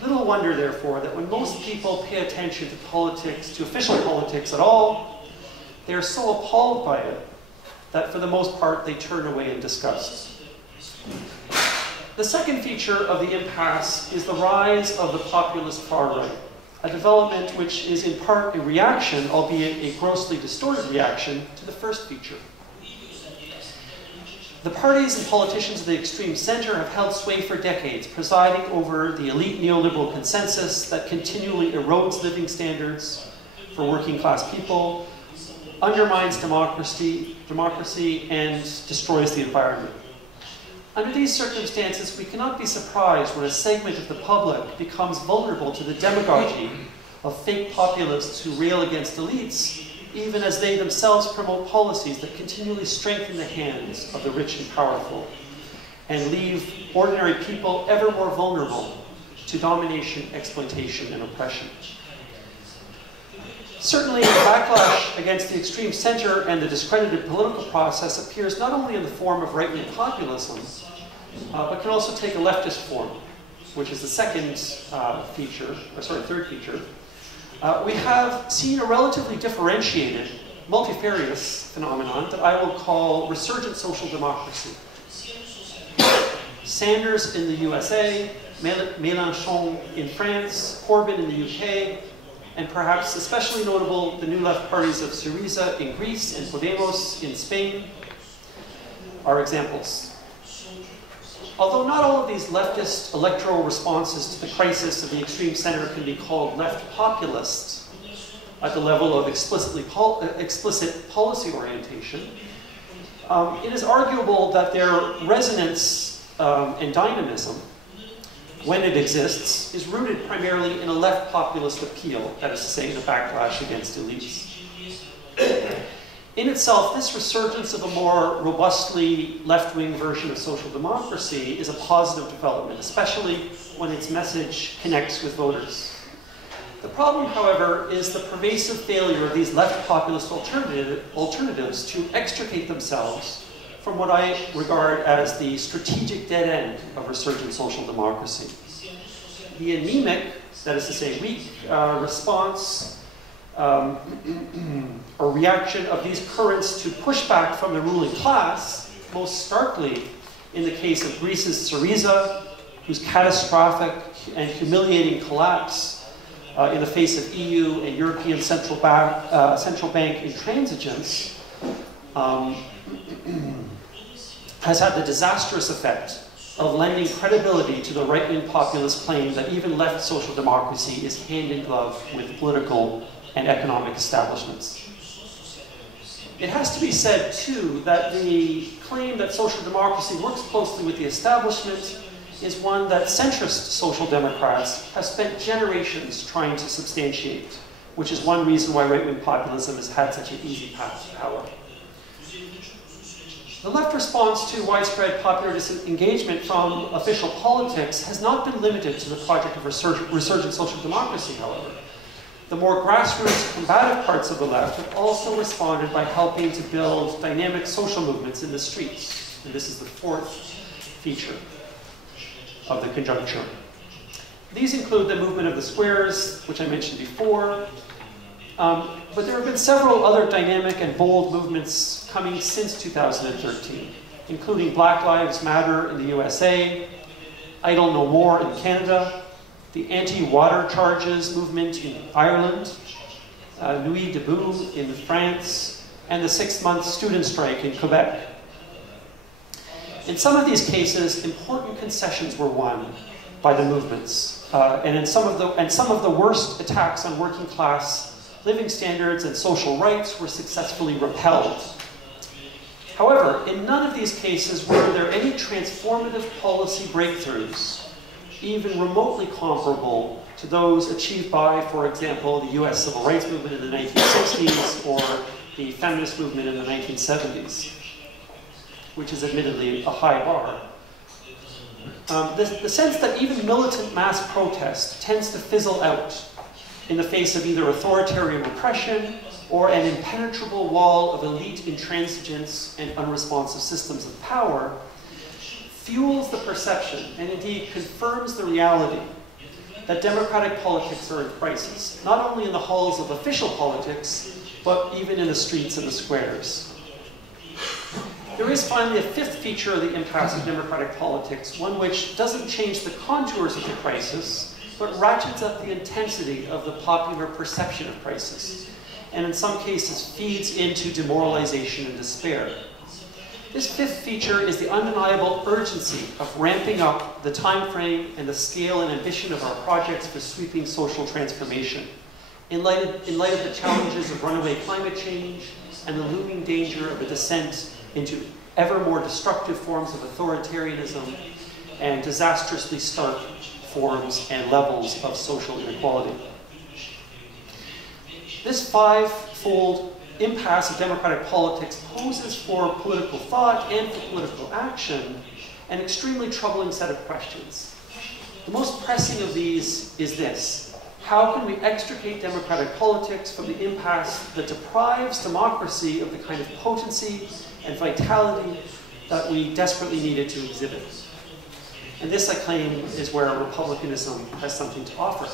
Little wonder, therefore, that when most people pay attention to politics, to official politics at all, they are so appalled by it that for the most part they turn away in disgust. The second feature of the impasse is the rise of the populist far right, a development which is in part a reaction, albeit a grossly distorted reaction, to the first feature. The parties and politicians of the extreme center have held sway for decades, presiding over the elite neoliberal consensus that continually erodes living standards for working class people, undermines democracy, and destroys the environment. Under these circumstances, we cannot be surprised when a segment of the public becomes vulnerable to the demagogy of fake populists who rail against elites, even as they themselves promote policies that continually strengthen the hands of the rich and powerful and leave ordinary people ever more vulnerable to domination, exploitation, and oppression. Certainly, the backlash against the extreme center and the discredited political process appears not only in the form of right-wing populism, but can also take a leftist form, which is the third feature. We have seen a relatively differentiated, multifarious phenomenon that I will call resurgent social democracy. Sanders in the USA, Mélenchon in France, Corbyn in the UK, and perhaps especially notable, the new left parties of Syriza in Greece and Podemos in Spain are examples. Although not all of these leftist electoral responses to the crisis of the extreme center can be called left populist at the level of explicit policy orientation, it is arguable that their resonance and dynamism, when it exists, is rooted primarily in a left populist appeal, that is to say, in a backlash against elites. In itself, this resurgence of a more robustly left-wing version of social democracy is a positive development, especially when its message connects with voters. The problem, however, is the pervasive failure of these left populist alternatives to extricate themselves from what I regard as the strategic dead end of resurgent social democracy. The anemic, that is to say weak, response or reaction of these currents to pushback from the ruling class, most starkly in the case of Greece's Syriza, whose catastrophic and humiliating collapse in the face of EU and European central bank intransigence has had the disastrous effect of lending credibility to the right-wing populist claim that even left social democracy is hand in glove with political and economic establishments. It has to be said, too, that the claim that social democracy works closely with the establishment is one that centrist social democrats have spent generations trying to substantiate, which is one reason why right-wing populism has had such an easy path to power. The left response to widespread popular disengagement from official politics has not been limited to the project of resurgent social democracy, however. The more grassroots combative parts of the left have also responded by helping to build dynamic social movements in the streets. And this is the fourth feature of the conjuncture. These include the movement of the squares, which I mentioned before, but there have been several other dynamic and bold movements coming since 2013, including Black Lives Matter in the USA, Idle No More in Canada, the anti-water charges movement in Ireland, Nuit Debout in France, and the 6-month student strike in Quebec. In some of these cases, important concessions were won, by the movements. And some of the worst attacks on working class living standards and social rights were successfully repelled. However, in none of these cases were there any transformative policy breakthroughs, even remotely comparable to those achieved by, for example, the US Civil Rights Movement in the 1960s or the feminist movement in the 1970s, which is admittedly a high bar. The sense that even militant mass protest tends to fizzle out in the face of either authoritarian repression or an impenetrable wall of elite intransigence and unresponsive systems of power fuels the perception, and indeed confirms the reality, that democratic politics are in crisis, not only in the halls of official politics, but even in the streets and the squares. There is finally a fifth feature of the impasse of democratic politics, one which doesn't change the contours of the crisis, but ratchets up the intensity of the popular perception of crisis, and in some cases feeds into demoralization and despair. This fifth feature is the undeniable urgency of ramping up the time frame and the scale and ambition of our projects for sweeping social transformation, in light of the challenges of runaway climate change and the looming danger of a descent into ever more destructive forms of authoritarianism and disastrously stark forms and levels of social inequality. This five-fold impasse of democratic politics poses for political thought and for political action an extremely troubling set of questions. The most pressing of these is this: how can we extricate democratic politics from the impasse that deprives democracy of the kind of potency and vitality that we desperately need it to exhibit? And this, I claim, is where republicanism has something to offer,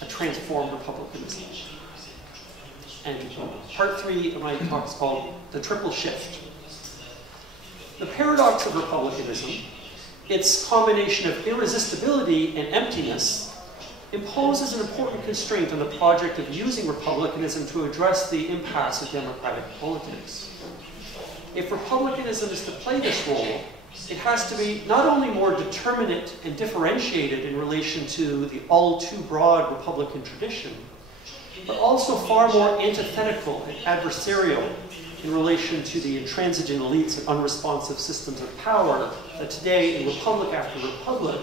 a transformed republicanism. And part 3 of my talk is called The Triple Shift. The paradox of republicanism, its combination of irresistibility and emptiness, imposes an important constraint on the project of using republicanism to address the impasse of democratic politics. If republicanism is to play this role, it has to be not only more determinate and differentiated in relation to the all too broad Republican tradition, but also far more antithetical and adversarial in relation to the intransigent elites and unresponsive systems of power that today, in republic after republic,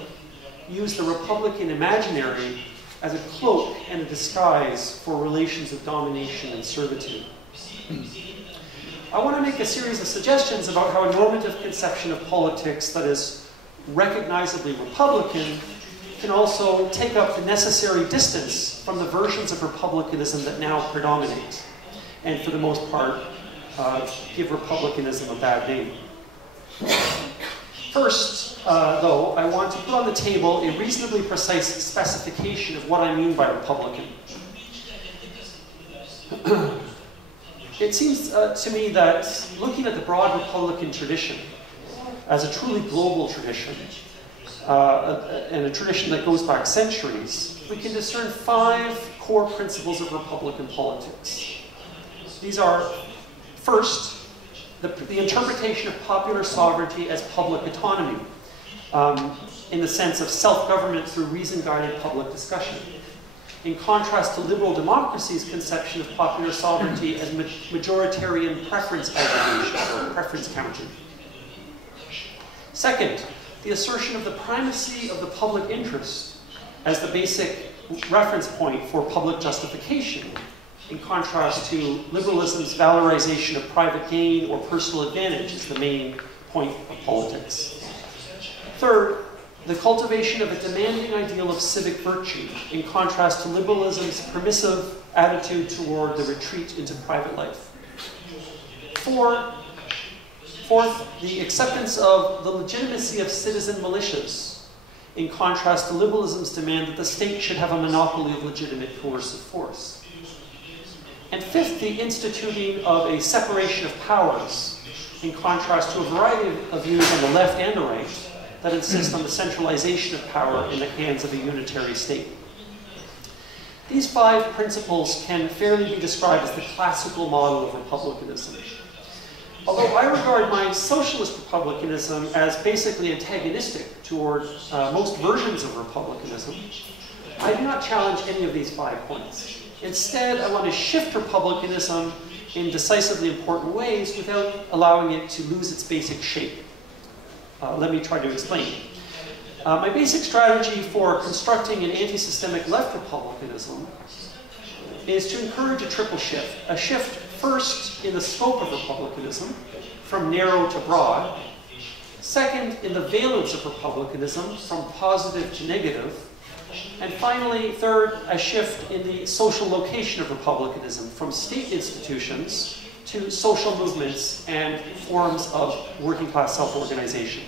use the Republican imaginary as a cloak and a disguise for relations of domination and servitude. I want to make a series of suggestions about how a normative conception of politics that is recognizably Republican can also take up the necessary distance from the versions of republicanism that now predominate, and for the most part, give republicanism a bad name. First, though, I want to put on the table a reasonably precise specification of what I mean by Republican. It seems to me that looking at the broad Republican tradition as a truly global tradition, and a tradition that goes back centuries, we can discern 5 core principles of Republican politics. These are, first, the interpretation of popular sovereignty as public autonomy, in the sense of self-government through reason-guided public discussion, in contrast to liberal democracy's conception of popular sovereignty as majoritarian preference aggregation or preference counting. Second, the assertion of the primacy of the public interest as the basic reference point for public justification, in contrast to liberalism's valorization of private gain or personal advantage as the main point of politics. Third, the cultivation of a demanding ideal of civic virtue, in contrast to liberalism's permissive attitude toward the retreat into private life. Fourth, the acceptance of the legitimacy of citizen militias, in contrast to liberalism's demand that the state should have a monopoly of legitimate coercive force. And fifth, the instituting of a separation of powers, in contrast to a variety of views on the left and the right that insist on the centralization of power in the hands of a unitary state. These 5 principles can fairly be described as the classical model of republicanism. Although I regard my socialist republicanism as basically antagonistic toward most versions of republicanism, I do not challenge any of these 5 points. Instead, I want to shift republicanism in decisively important ways without allowing it to lose its basic shape. Let me try to explain. My basic strategy for constructing an anti-systemic left republicanism is to encourage a triple shift. A shift first in the scope of republicanism, from narrow to broad. Second, in the valence of republicanism, from positive to negative. And finally, third, a shift in the social location of republicanism, from state institutions to social movements and forms of working class self-organization.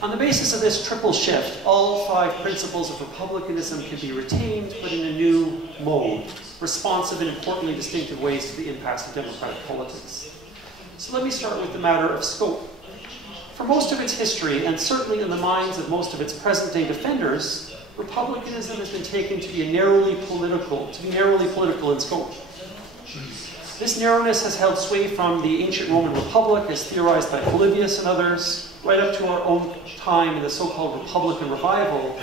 On the basis of this triple shift, all 5 principles of republicanism can be retained, but in a new mode, responsive in importantly distinctive ways to the impasse of democratic politics. So let me start with the matter of scope. For most of its history, and certainly in the minds of most of its present-day defenders, republicanism has been taken to be narrowly political in scope. This narrowness has held sway from the ancient Roman Republic, as theorized by Polybius and others, right up to our own time in the so-called Republican revival,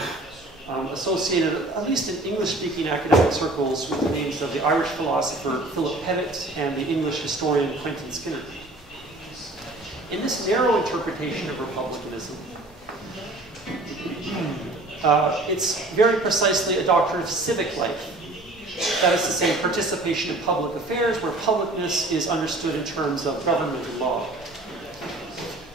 associated, at least in English-speaking academic circles, with the names of the Irish philosopher Philip Pettit and the English historian Quentin Skinner. In this narrow interpretation of republicanism, it's very precisely a doctrine of civic life. That is to say, participation in public affairs, where publicness is understood in terms of government and law.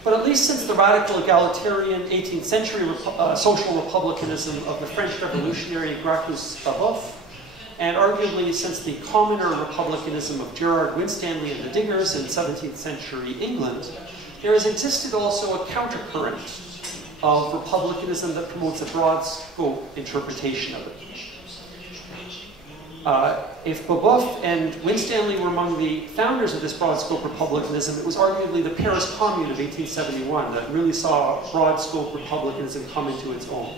But at least since the radical egalitarian 18th century social republicanism of the French revolutionary Gracchus Babeuf, and arguably since the commoner republicanism of Gerard Winstanley and the Diggers in 17th century England, there has existed also a countercurrent of republicanism that promotes a broad scope interpretation of it. If Babeuf and Winstanley were among the founders of this broad scope republicanism, it was arguably the Paris Commune of 1871 that really saw broad scope republicanism come into its own.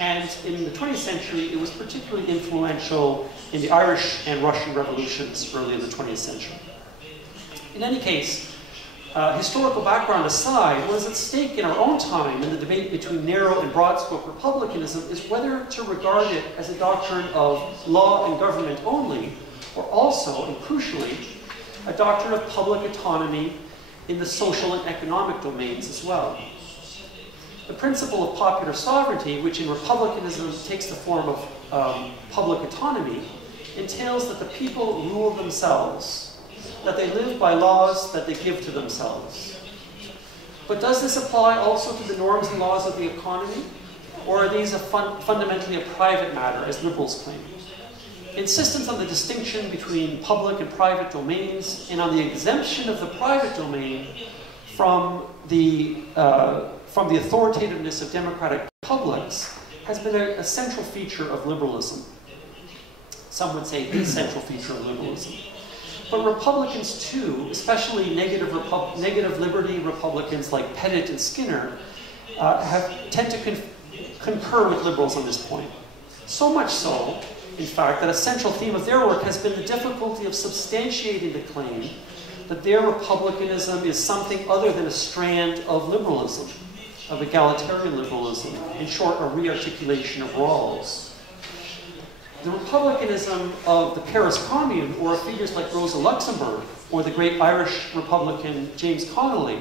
And in the 20th century, it was particularly influential in the Irish and Russian revolutions early in the 20th century. In any case, historical background aside, what is at stake in our own time in the debate between narrow and broad scope republicanism is whether to regard it as a doctrine of law and government only, or also, and crucially, a doctrine of public autonomy in the social and economic domains as well. The principle of popular sovereignty, which in republicanism takes the form of public autonomy, entails that the people rule themselves, that they live by laws that they give to themselves. But does this apply also to the norms and laws of the economy? Or are these fundamentally a private matter, as liberals claim? Insistence on the distinction between public and private domains, and on the exemption of the private domain from the authoritativeness of democratic republics, has been a central feature of liberalism. Some would say the central feature of liberalism. But Republicans too, especially negative liberty Republicans like Pettit and Skinner, tend to concur with liberals on this point. So much so, in fact, that a central theme of their work has been the difficulty of substantiating the claim that their republicanism is something other than a strand of liberalism, of egalitarian liberalism, in short, a re-articulation of Rawls. The republicanism of the Paris Commune, or of figures like Rosa Luxemburg, or the great Irish Republican James Connolly,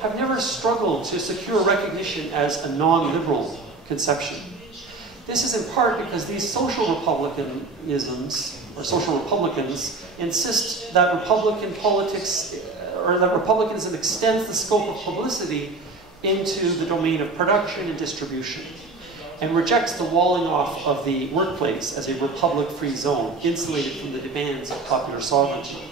have never struggled to secure recognition as a non-liberal conception. This is in part because these social republicanisms, or social republicans, insist that Republican politics, or that republicanism extends the scope of publicity into the domain of production and distribution, and rejects the walling off of the workplace as a republic-free zone, insulated from the demands of popular sovereignty.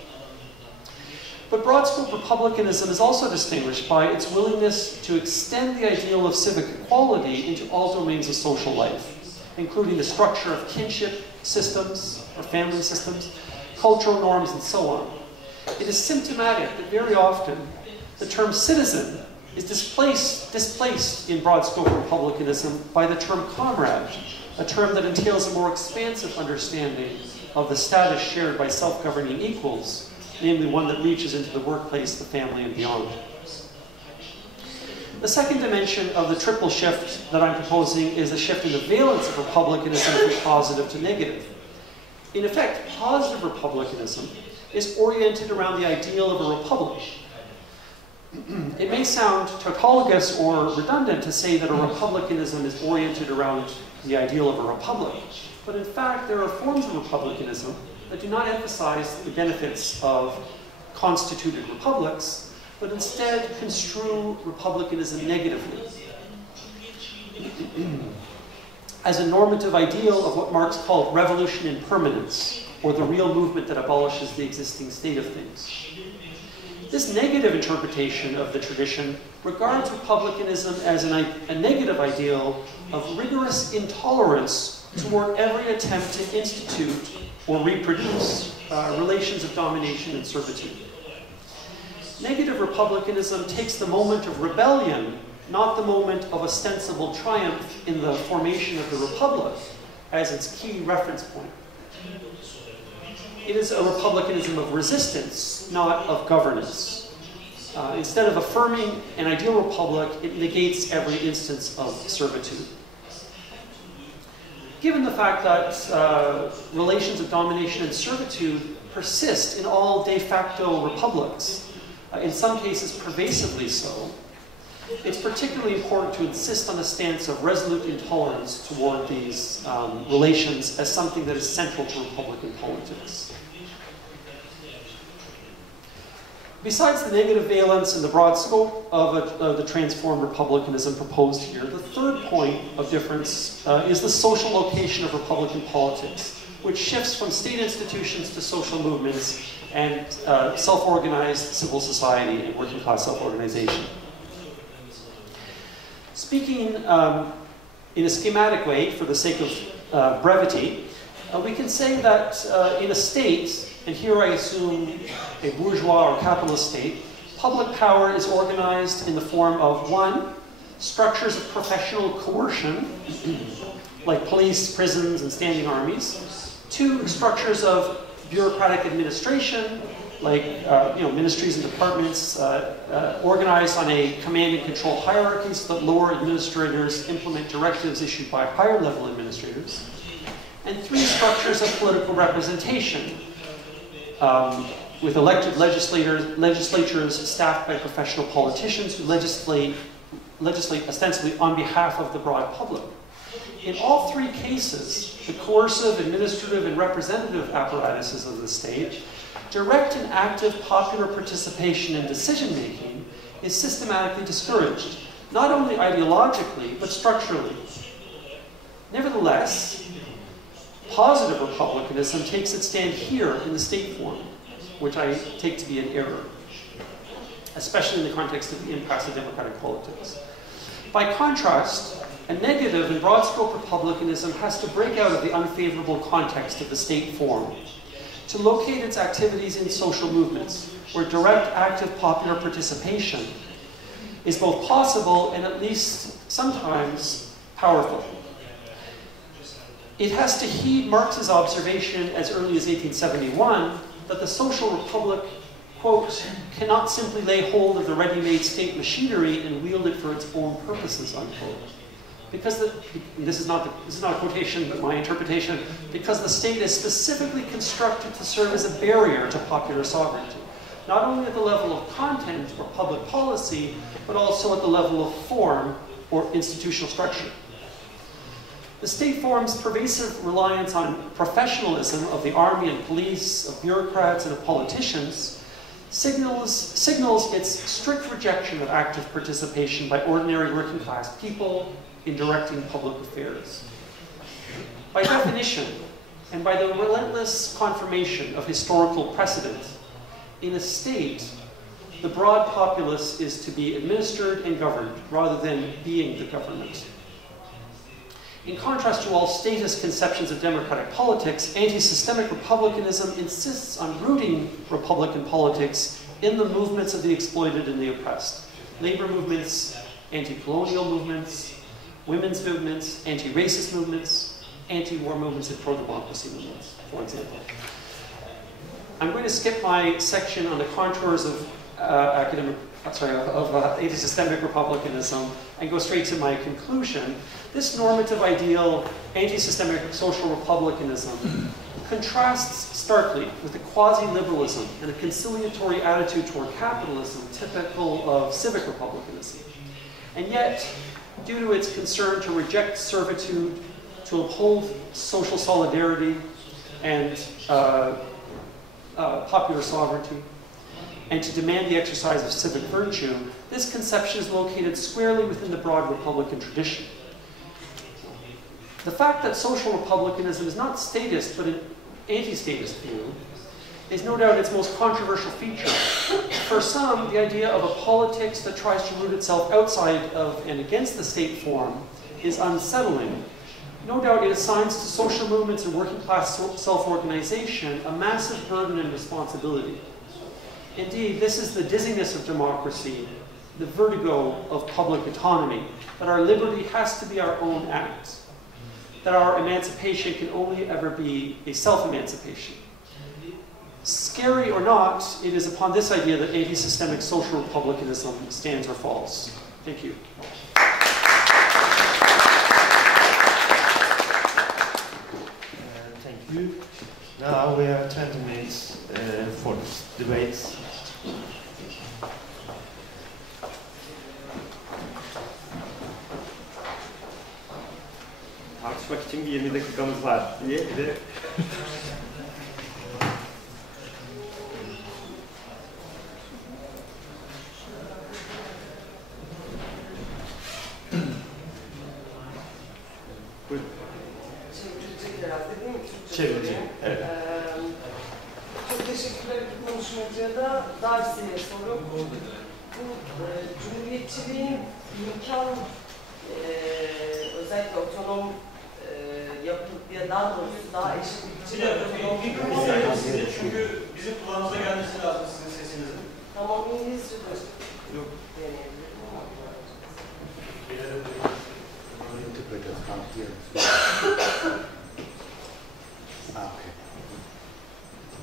But broad-scope republicanism is also distinguished by its willingness to extend the ideal of civic equality into all domains of social life, including the structure of kinship systems, or family systems, cultural norms, and so on. It is symptomatic that very often the term citizen is displaced in broad-scope republicanism by the term comrade, a term that entails a more expansive understanding of the status shared by self-governing equals, namely one that reaches into the workplace, the family, and beyond. The second dimension of the triple shift that I'm proposing is a shift in the valence of republicanism from positive to negative. In effect, positive republicanism is oriented around the ideal of a republic. It may sound tautologous or redundant to say that a republicanism is oriented around the ideal of a republic, but in fact there are forms of republicanism that do not emphasize the benefits of constituted republics, but instead construe republicanism negatively as a normative ideal of what Marx called revolution in permanence, or the real movement that abolishes the existing state of things. This negative interpretation of the tradition regards republicanism as a negative ideal of rigorous intolerance toward every attempt to institute or reproduce relations of domination and servitude. Negative republicanism takes the moment of rebellion, not the moment of ostensible triumph in the formation of the republic, as its key reference point. It is a republicanism of resistance, not of governance. Instead of affirming an ideal republic, it negates every instance of servitude. Given the fact that relations of domination and servitude persist in all de facto republics, in some cases pervasively so, it's particularly important to insist on a stance of resolute intolerance toward these relations as something that is central to Republican politics. Besides the negative valence and the broad scope of the transformed republicanism proposed here, the third point of difference is the social location of Republican politics, which shifts from state institutions to social movements and self-organized civil society and working class self-organization. Speaking in a schematic way, for the sake of brevity, we can say that in a state, and here I assume a bourgeois or capitalist state, public power is organized in the form of 1, structures of professional coercion, like police, prisons, and standing armies. 2, structures of bureaucratic administration, like ministries and departments organized on a command and control hierarchy so that lower administrators implement directives issued by higher level administrators. And 3, structures of political representation, with elected legislatures staffed by professional politicians who legislate ostensibly on behalf of the broad public. In all 3 cases, the coercive, administrative, and representative apparatuses of the state, direct and active popular participation in decision-making is systematically discouraged, not only ideologically, but structurally. Nevertheless, positive republicanism takes its stand here in the state form, which I take to be an error, especially in the context of the impasse of democratic politics. By contrast, a negative and broad-scope republicanism has to break out of the unfavorable context of the state form to locate its activities in social movements, where direct, active popular participation is both possible and at least sometimes powerful. It has to heed Marx's observation as early as 1871 that the social republic, quote, cannot simply lay hold of the ready-made state machinery and wield it for its own purposes, unquote. Because this is not a quotation, but my interpretation, because the state is specifically constructed to serve as a barrier to popular sovereignty, not only at the level of content or public policy, but also at the level of form or institutional structure. The state form's pervasive reliance on professionalism of the army and police, of bureaucrats and of politicians, signals its strict rejection of active participation by ordinary working class people in directing public affairs. By definition, and by the relentless confirmation of historical precedent, in a state, the broad populace is to be administered and governed, rather than being the government. In contrast to all statist conceptions of democratic politics, anti-systemic republicanism insists on rooting Republican politics in the movements of the exploited and the oppressed. Labor movements, anti-colonial movements, women's movements, anti-racist movements, anti-war movements, and pro-democracy movements, for example. I'm going to skip my section on the contours of anti-systemic republicanism and go straight to my conclusion. This normative ideal, anti-systemic social republicanism, contrasts starkly with the quasi-liberalism and a conciliatory attitude toward capitalism typical of civic republicanism. And yet, due to its concern to reject servitude, to uphold social solidarity and popular sovereignty, and to demand the exercise of civic virtue, this conception is located squarely within the broad Republican tradition. The fact that social republicanism is not statist, but an anti-statist view, is no doubt its most controversial feature. For some, the idea of a politics that tries to root itself outside of and against the state form is unsettling. No doubt it assigns to social movements and working class self-organization a massive burden and responsibility. Indeed, this is the dizziness of democracy, the vertigo of public autonomy, that our liberty has to be our own act, that our emancipation can only ever be a self-emancipation. Scary or not, it is upon this idea that anti-systemic social republicanism stands or falls. Thank you. Thank you. Now we have 20 minutes for debates. Tartışmak için bir 20 dakikamız var diye bir de Çevirici. Evet. Çok teşekkürler iki konuşmacıya da. Darcy'ye sorum. Bu cumhuriyetçiliğin imkan, özellikle otonom yapıya daha doğrusu daha eşitlikçi çünkü bizim kulağımıza gelmesi lazım sizin sesinizin. Tamam, İngilizce de yok.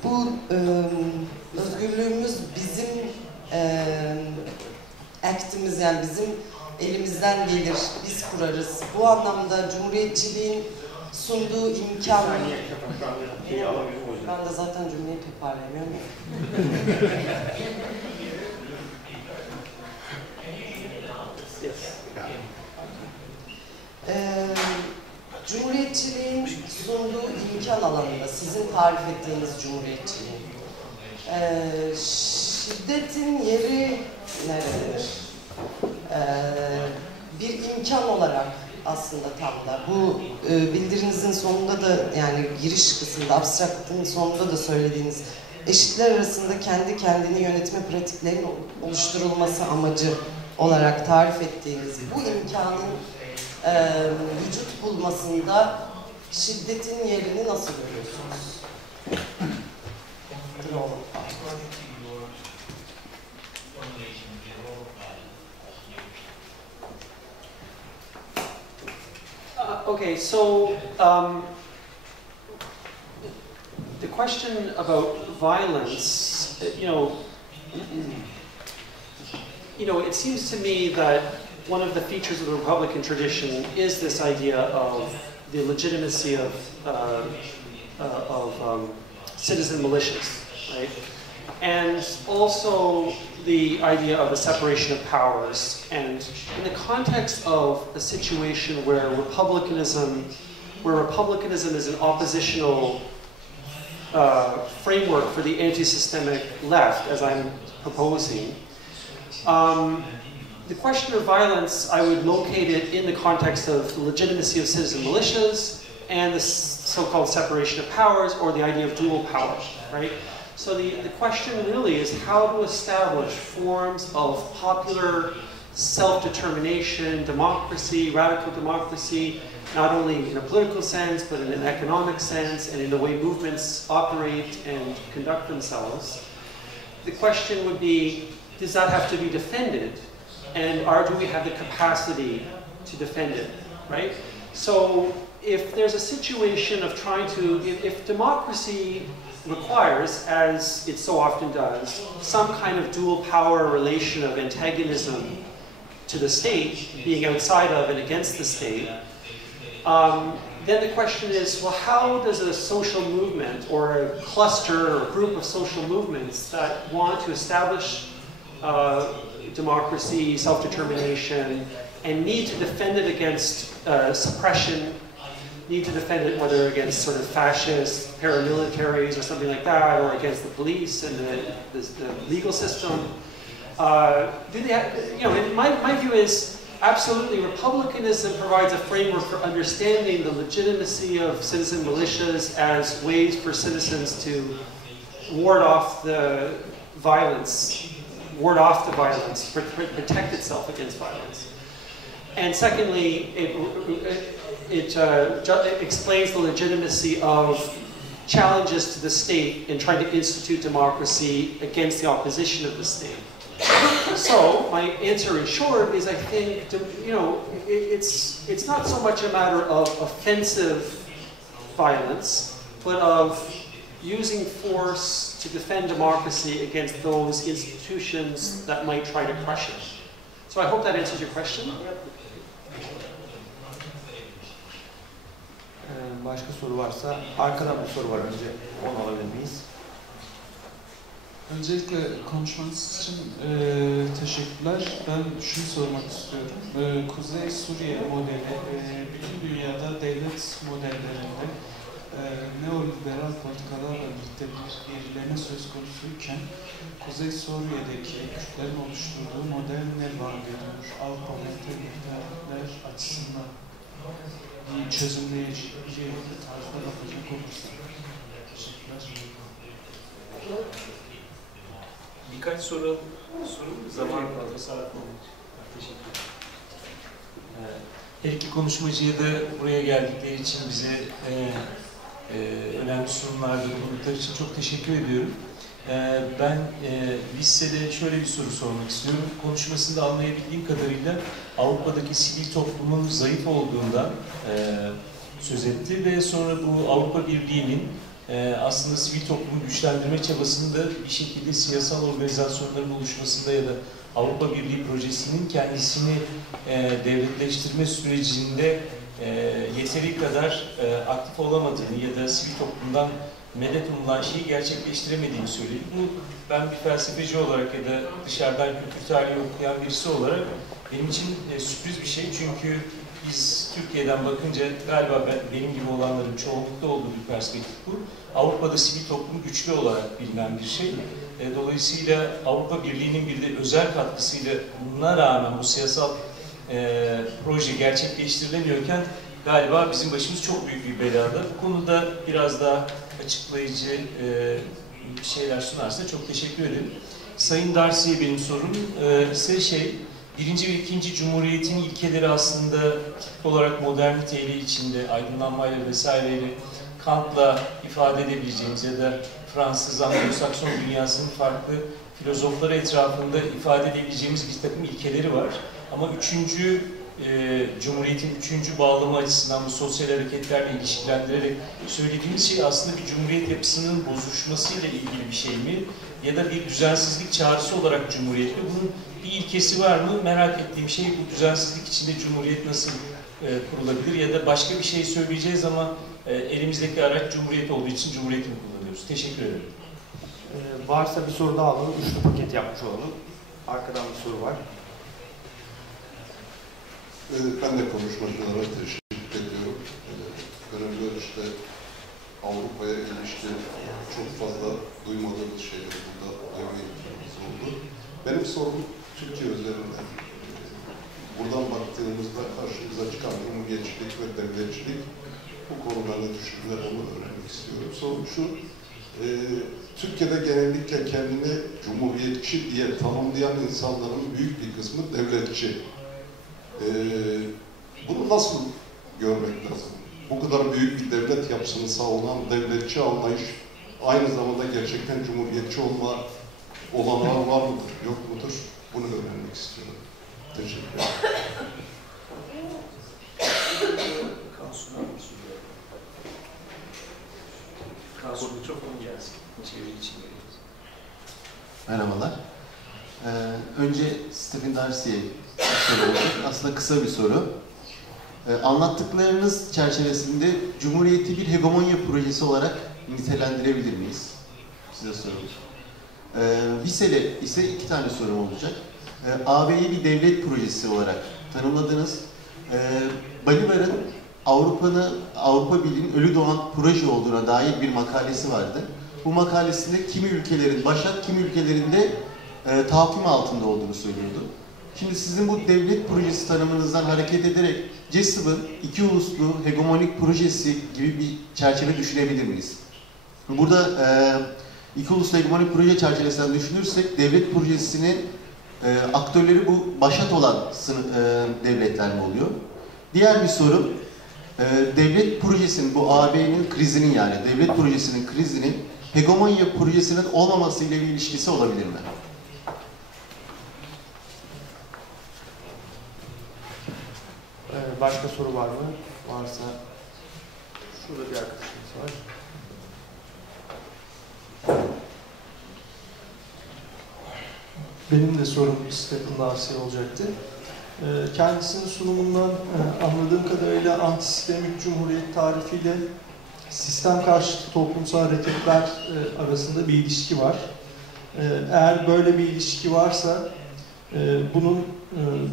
Bu özgürlüğümüz bizim actimiz, yani bizim elimizden gelir, biz kurarız. Bu anlamda cumhuriyetçiliğin sunduğu imkan... Ben de zaten cümleyi toparlayamıyorum. Cumhuriyetçiliğin sunduğu imkan alanında, sizin tarif ettiğiniz cumhuriyetçiliğin, şiddetin yeri nerededir? Bir imkan olarak aslında tam da bu bildirinizin sonunda da, yani giriş kısmında, abstraktın sonunda da söylediğiniz eşitler arasında kendi kendini yönetme pratiklerinin oluşturulması amacı olarak tarif ettiğiniz bu imkanın vücut bulmasında şiddetin yerini nasıl görüyorsunuz? Okay, so the question about violence, it seems to me that one of the features of the Republican tradition is this idea of the legitimacy of citizen militias, right? And also the idea of the separation of powers. And in the context of a situation where republicanism is an oppositional framework for the anti-systemic left, as I'm proposing, the question of violence, I would locate it in the context of the legitimacy of citizen militias and the so-called separation of powers, or the idea of dual power, right? So the question really is how to establish forms of popular self-determination, democracy, radical democracy, not only in a political sense, but in an economic sense, and in the way movements operate and conduct themselves. The question would be, does that have to be defended? And do we have the capacity to defend it, right? So if there's a situation of trying to, if democracy requires, as it so often does, some kind of dual power relation of antagonism to the state, being outside of and against the state, then the question is, well, how does a social movement or a cluster or a group of social movements that want to establish democracy, self-determination, and need to defend it against suppression, need to defend it whether against sort of fascist paramilitaries or something like that, or against the police and the legal system. Do they have, you know, my view is absolutely republicanism provides a framework for understanding the legitimacy of citizen militias as ways for citizens to ward off the violence, protect itself against violence. And secondly, it explains the legitimacy of challenges to the state in trying to institute democracy against the opposition of the state. So my answer in short is, I think, you know, it's not so much a matter of offensive violence, but of using force to defend democracy against those institutions that might try to crush it. So I hope that answers your question. Başka soru varsa, arkadan bir soru var, önce onu alabilir miyiz? Öncelikle konuşmanız için teşekkürler. Ben şunu sormak istiyorum. Kuzey Suriye modeli bütün dünyada devlet modellerinde neoliberal politikalarla birlikte bir gerilerine söz konusuyken Kuzey Suriye'deki Kürtlerin oluşturduğu model ne vaat ediyor? Avrupa mentaliteler açısından bir çözümleyici tarzda bakacak olursak. Teşekkürler. Birkaç soru zaman fazla saat olmuş. Teşekkür ederim. Her iki konuşmacıya da buraya geldikleri için bize önemli sunumlarda bulundukları için çok teşekkür ediyorum. Ben listede şöyle bir soru sormak istiyorum. Konuşmasında anlayabildiğim kadarıyla Avrupa'daki sivil toplumun zayıf olduğundan söz etti ve sonra bu Avrupa Birliği'nin aslında sivil toplumu güçlendirme çabasında bir şekilde siyasal organizasyonların oluşmasında ya da Avrupa Birliği projesinin kendisini devletleştirme sürecinde yeteri kadar aktif olamadığını ya da sivil toplumdan medet umulan şeyi gerçekleştiremediğini söyledi. Bu, ben bir felsefeci olarak ya da dışarıdan kültür tarihi okuyan birisi olarak benim için sürpriz bir şey, çünkü biz Türkiye'den bakınca galiba benim gibi olanların çoğunlukta olduğu bir perspektif bu. Avrupa'da sivil toplum güçlü olarak bilinen bir şey. Dolayısıyla Avrupa Birliği'nin bir de özel katkısıyla buna rağmen bu siyasal proje gerçekleştirilemiyorken galiba bizim başımız çok büyük bir belada. Bu konuda biraz daha açıklayıcı şeyler sunarsa çok teşekkür ederim. Sayın Darcy'ye benim sorum ise Birinci ve ikinci Cumhuriyet'in ilkeleri aslında tip olarak moderniteyle içinde, aydınlanmayla vesaireyle Kant'la ifade edebileceğimiz ya da Fransız, Anglo-Sakson dünyasının farklı filozofları etrafında ifade edebileceğimiz bir takım ilkeleri var. Ama Cumhuriyet'in üçüncü bağlama açısından bu sosyal hareketlerle ilişkilendirerek söylediğimiz şey aslında bir Cumhuriyet yapısının bozuşmasıyla ilgili bir şey mi? Ya da bir düzensizlik çağrısı olarak Cumhuriyet mi? Bunun bir ilkesi var mı? Merak ettiğim şey bu düzensizlik içinde Cumhuriyet nasıl kurulabilir? Ya da başka bir şey söyleyeceğiz ama elimizdeki araç Cumhuriyet olduğu için Cumhuriyet'i mi kullanıyoruz? Teşekkür ederim. Varsa bir soru daha alalım, üçlü paket yapmış olalım. Arkadan bir soru var. Ben de konuşmacılara teşekkür ediyorum. Gönüllüler işte Avrupa'ya ilişkin çok fazla duymadığımız şeyleri burada duymayacağımız oldu. Benim sorum Türkiye üzerinden. Buradan baktığımızda karşımıza çıkan cumhuriyetçilik ve devletçilik, bu konuda ne düşünürler onu öğrenmek istiyorum. Sorum şu, Türkiye'de genellikle kendini cumhuriyetçi diye tanımlayan insanların büyük bir kısmı devletçi. Bunu nasıl görmek lazım? Bu kadar büyük bir devlet yapısını savunan devletçi anlayış aynı zamanda gerçekten cumhuriyetçi olma olanağı var mıdır, yok mudur? Bunu öğrenmek istiyorum. Teşekkür ederim. Kansu çok gelsin. çeviri için veriyoruz. Merhabalar. Önce Stephen Darcy'ye bir soru olacak. Aslında kısa bir soru. Anlattıklarınız çerçevesinde Cumhuriyeti bir hegemonya projesi olarak nitelendirebilir miyiz? Size soralım. Lisede ise 2 tane sorum olacak. AB'yi bir devlet projesi olarak tanımladınız. Bolivar'ın Avrupa Birliği'nin ölü doğan proje olduğuna dair bir makalesi vardı. Bu makalesinde kimi ülkelerin başat, kimi ülkelerin de tahakküm altında olduğunu söylüyordu. Şimdi sizin bu devlet projesi tanımınızdan hareket ederek CESIV'ın 2 uluslu hegemonik projesi gibi bir çerçeve düşünebilir miyiz? Burada 2 uluslu hegemonik proje çerçevesinden düşünürsek devlet projesinin aktörleri bu başat olan devletler mi oluyor? Diğer bir soru, devlet projesinin, bu AB'nin krizinin yani devlet projesinin krizinin hegemonya projesinin olmamasıyla bir ilişkisi olabilir mi? Başka soru var mı? Varsa şurada bir arkadaşımız var. Benim de sorum Stephen Darcy olacaktı. Kendisinin sunumundan anladığım kadarıyla antisistemik cumhuriyet tarifiyle sistem karşıtı toplumsal hareketler arasında bir ilişki var. Eğer böyle bir ilişki varsa bunun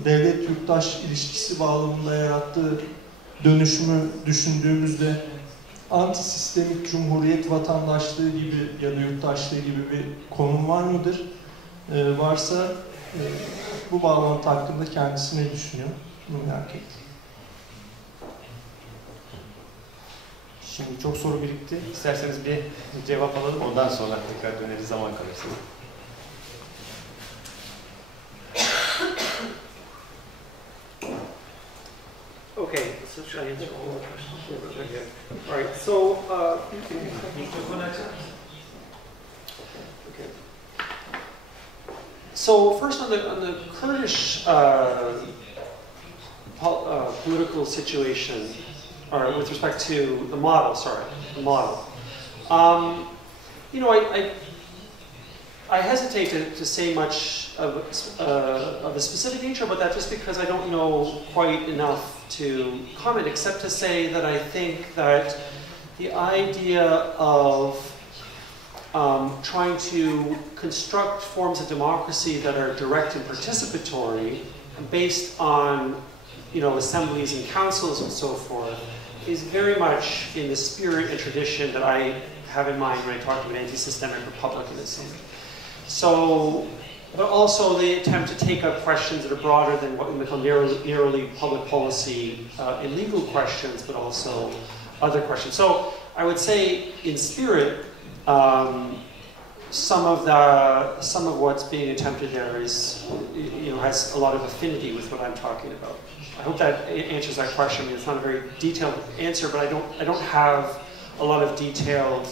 devlet-yurttaş ilişkisi bağlamında yarattığı dönüşümü düşündüğümüzde antisistemik cumhuriyet vatandaşlığı gibi ya da yurttaşlığı gibi bir konum var mıdır? Varsa bu bağlantı hakkında kendisi ne düşünüyor? Bunu merak ettim. Şimdi çok soru birikti. İsterseniz bir cevap alalım. Ondan sonra tekrar döneriz zaman kalırsa. Okay, so should I answer all the questions? Okay. All right, so okay. So first on the Kurdish political situation, or with respect to the model, the model. You know, I hesitate to say much of a specific nature about that just because I don't know quite enough to comment, except to say that I think that the idea of trying to construct forms of democracy that are direct and participatory, based on, you know, assemblies and councils and so forth, is very much in the spirit and tradition that I have in mind when I talk about anti-systemic republicanism. So, but also the attempt to take up questions that are broader than what we call narrowly public policy and legal questions, but also other questions. So I would say, in spirit, some of what's being attempted there is, you know, has a lot of affinity with what I'm talking about. I hope that answers that question. I mean, it's not a very detailed answer, but I don't have a lot of detailed,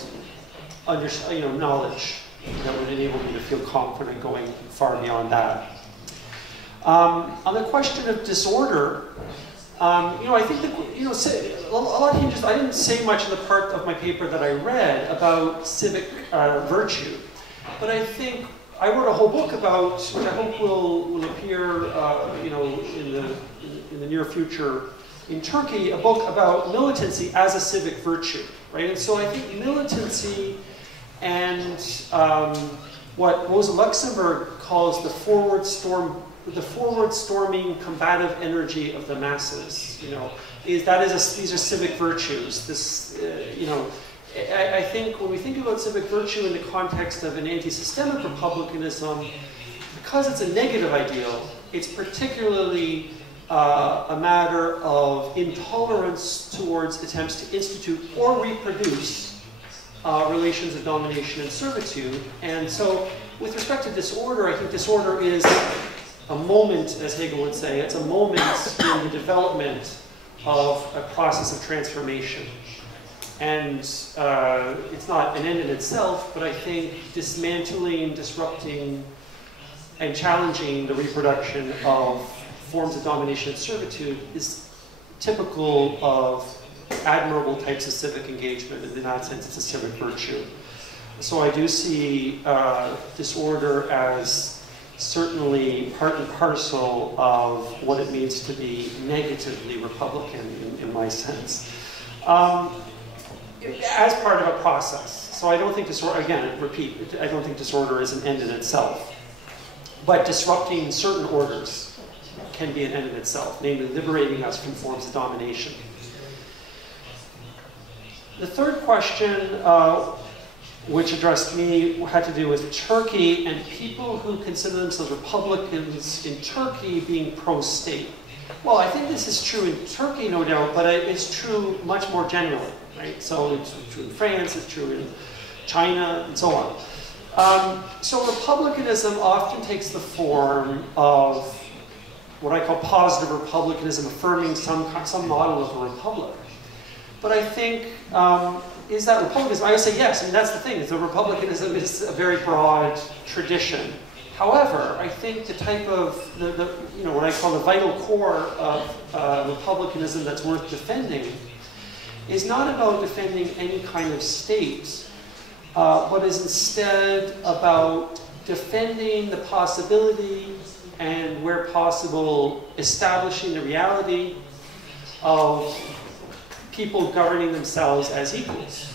knowledge that would enable me to feel confident going far beyond that. On the question of disorder, I think that, a lot hinges. I didn't say much in the part of my paper that I read about civic virtue, but I think I wrote a whole book about, which I hope will appear, in the near future in Turkey, a book about militancy as a civic virtue, right? And so I think militancy and what Rosa Luxemburg calls the forward storming combative energy of the masses, these are civic virtues. This, I think when we think about civic virtue in the context of an anti-systemic republicanism, because it's a negative ideal, it's particularly a matter of intolerance towards attempts to institute or reproduce relations of domination and servitude. And so, with respect to disorder, I think disorder is a moment, as Hegel would say, it's a moment in the development of a process of transformation. And it's not an end in itself, but I think dismantling, disrupting, and challenging the reproduction of forms of domination and servitude is typical of admirable types of civic engagement, and in that sense it's a civic virtue. So I do see disorder as certainly part and parcel of what it means to be negatively Republican in my sense. As part of a process. So I don't think disorder, again, repeat, I don't think disorder is an end in itself. But disrupting certain orders can be an end in itself, namely liberating us from forms of domination. The third question, which addressed me, had to do with Turkey and people who consider themselves Republicans in Turkey being pro-state. Well, I think this is true in Turkey, no doubt, but it's true much more generally, right? So it's true in France, it's true in China, and so on. So republicanism often takes the form of what I call positive republicanism, affirming some model of a republic. But I think, is that republicanism? I would say yes. I mean, that's the thing. The republicanism is a very broad tradition. However, I think the type of, what I call the vital core of republicanism that's worth defending is not about defending any kind of state, but is instead about defending the possibility and, where possible, establishing the reality of people governing themselves as equals.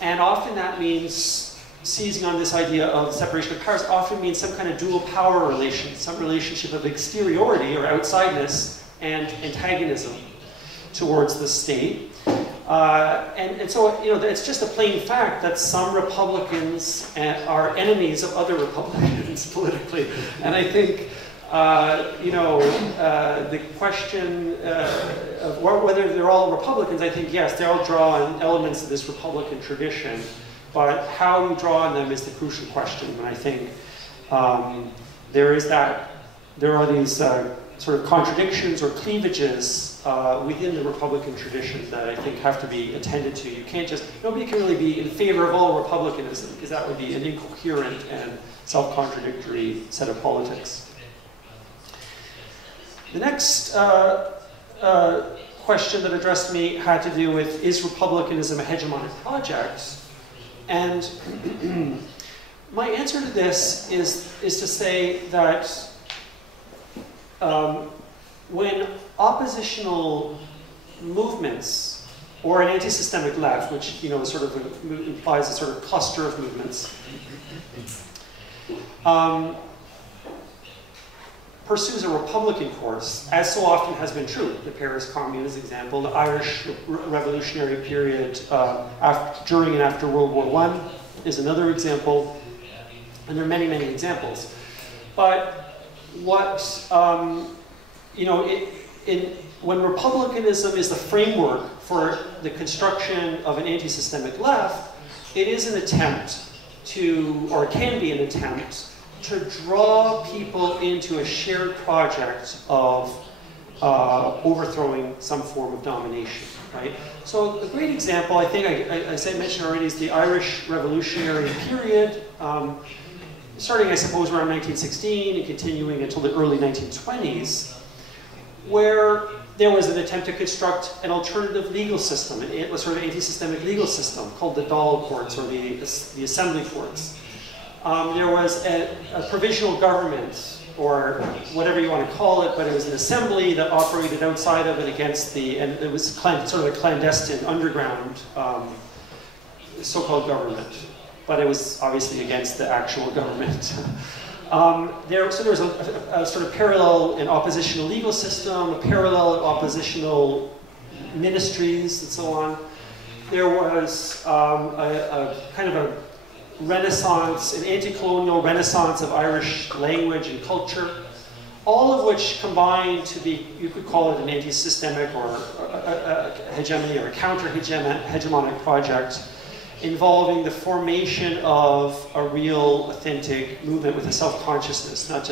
And often that means seizing on this idea of separation of powers, often means some kind of dual power relation, some relationship of exteriority or outsideness and antagonism towards the state. And so, it's just a plain fact that some Republicans are enemies of other Republicans politically. And I think, the question of whether they're all Republicans, I think, yes, they all draw on elements of this Republican tradition. But how you draw on them is the crucial question. And I think there are these sort of contradictions or cleavages within the Republican tradition that I think have to be attended to. You can't nobody can really be in favor of all Republicanism, because that would be an incoherent and self-contradictory set of politics. The next question that addressed me had to do with, is republicanism a hegemonic project? And my answer to this is to say that when oppositional movements, or an anti-systemic left, which sort of implies a sort of cluster of movements, pursues a Republican course, as so often has been true. The Paris Commune is an example. The Irish Revolutionary period during and after World War I is another example. And there are many, many examples. But what, when republicanism is the framework for the construction of an anti-systemic left, it is an attempt to, or it can be an attempt, to draw people into a shared project of overthrowing some form of domination, right? So a great example, I think, as I mentioned already, is the Irish Revolutionary period, starting, I suppose, around 1916 and continuing until the early 1920s, where there was an attempt to construct an alternative legal system, a sort of anti-systemic legal system called the Dáil courts, or the assembly courts. There was a provisional government, or whatever you want to call it, but it was an assembly that operated outside of and against and it was sort of a clandestine, underground, so-called government. But it was obviously against the actual government. So there was a sort of parallel and oppositional legal system, a parallel and oppositional ministries, and so on. There was a kind of a renaissance, an anti-colonial renaissance of Irish language and culture, all of which combined to be, you could call it an anti-systemic or a hegemony or a counter-hegemonic project involving the formation of a real, authentic movement with a self-consciousness, not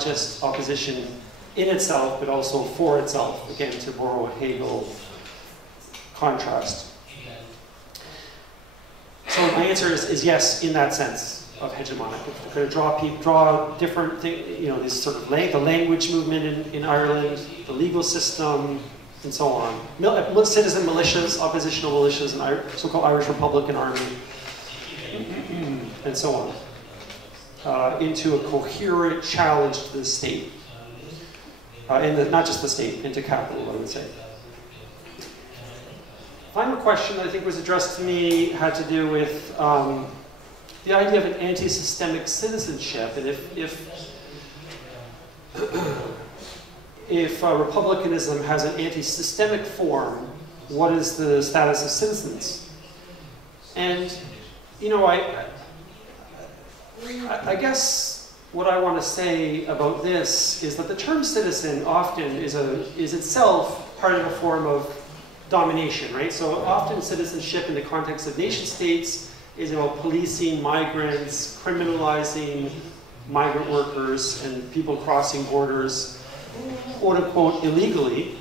just opposition in itself, but also for itself, again, to borrow a Hegel contrast. So my answer is yes, in that sense of hegemonic. If we're going to draw different things, this sort of the language movement in Ireland, the legal system, and so on. Citizen militias, oppositional militias, and so-called Irish Republican Army. and so on, into a coherent challenge to the state. Not just the state, into capital, I would say. Final question that I think was addressed to me had to do with the idea of an anti-systemic citizenship, and if republicanism has an anti-systemic form, what is the status of citizens? And, you know, I guess what I want to say about this is that the term citizen often is itself part of a form of domination, right? So often citizenship in the context of nation states is about policing migrants, criminalizing migrant workers and people crossing borders, quote unquote, illegally.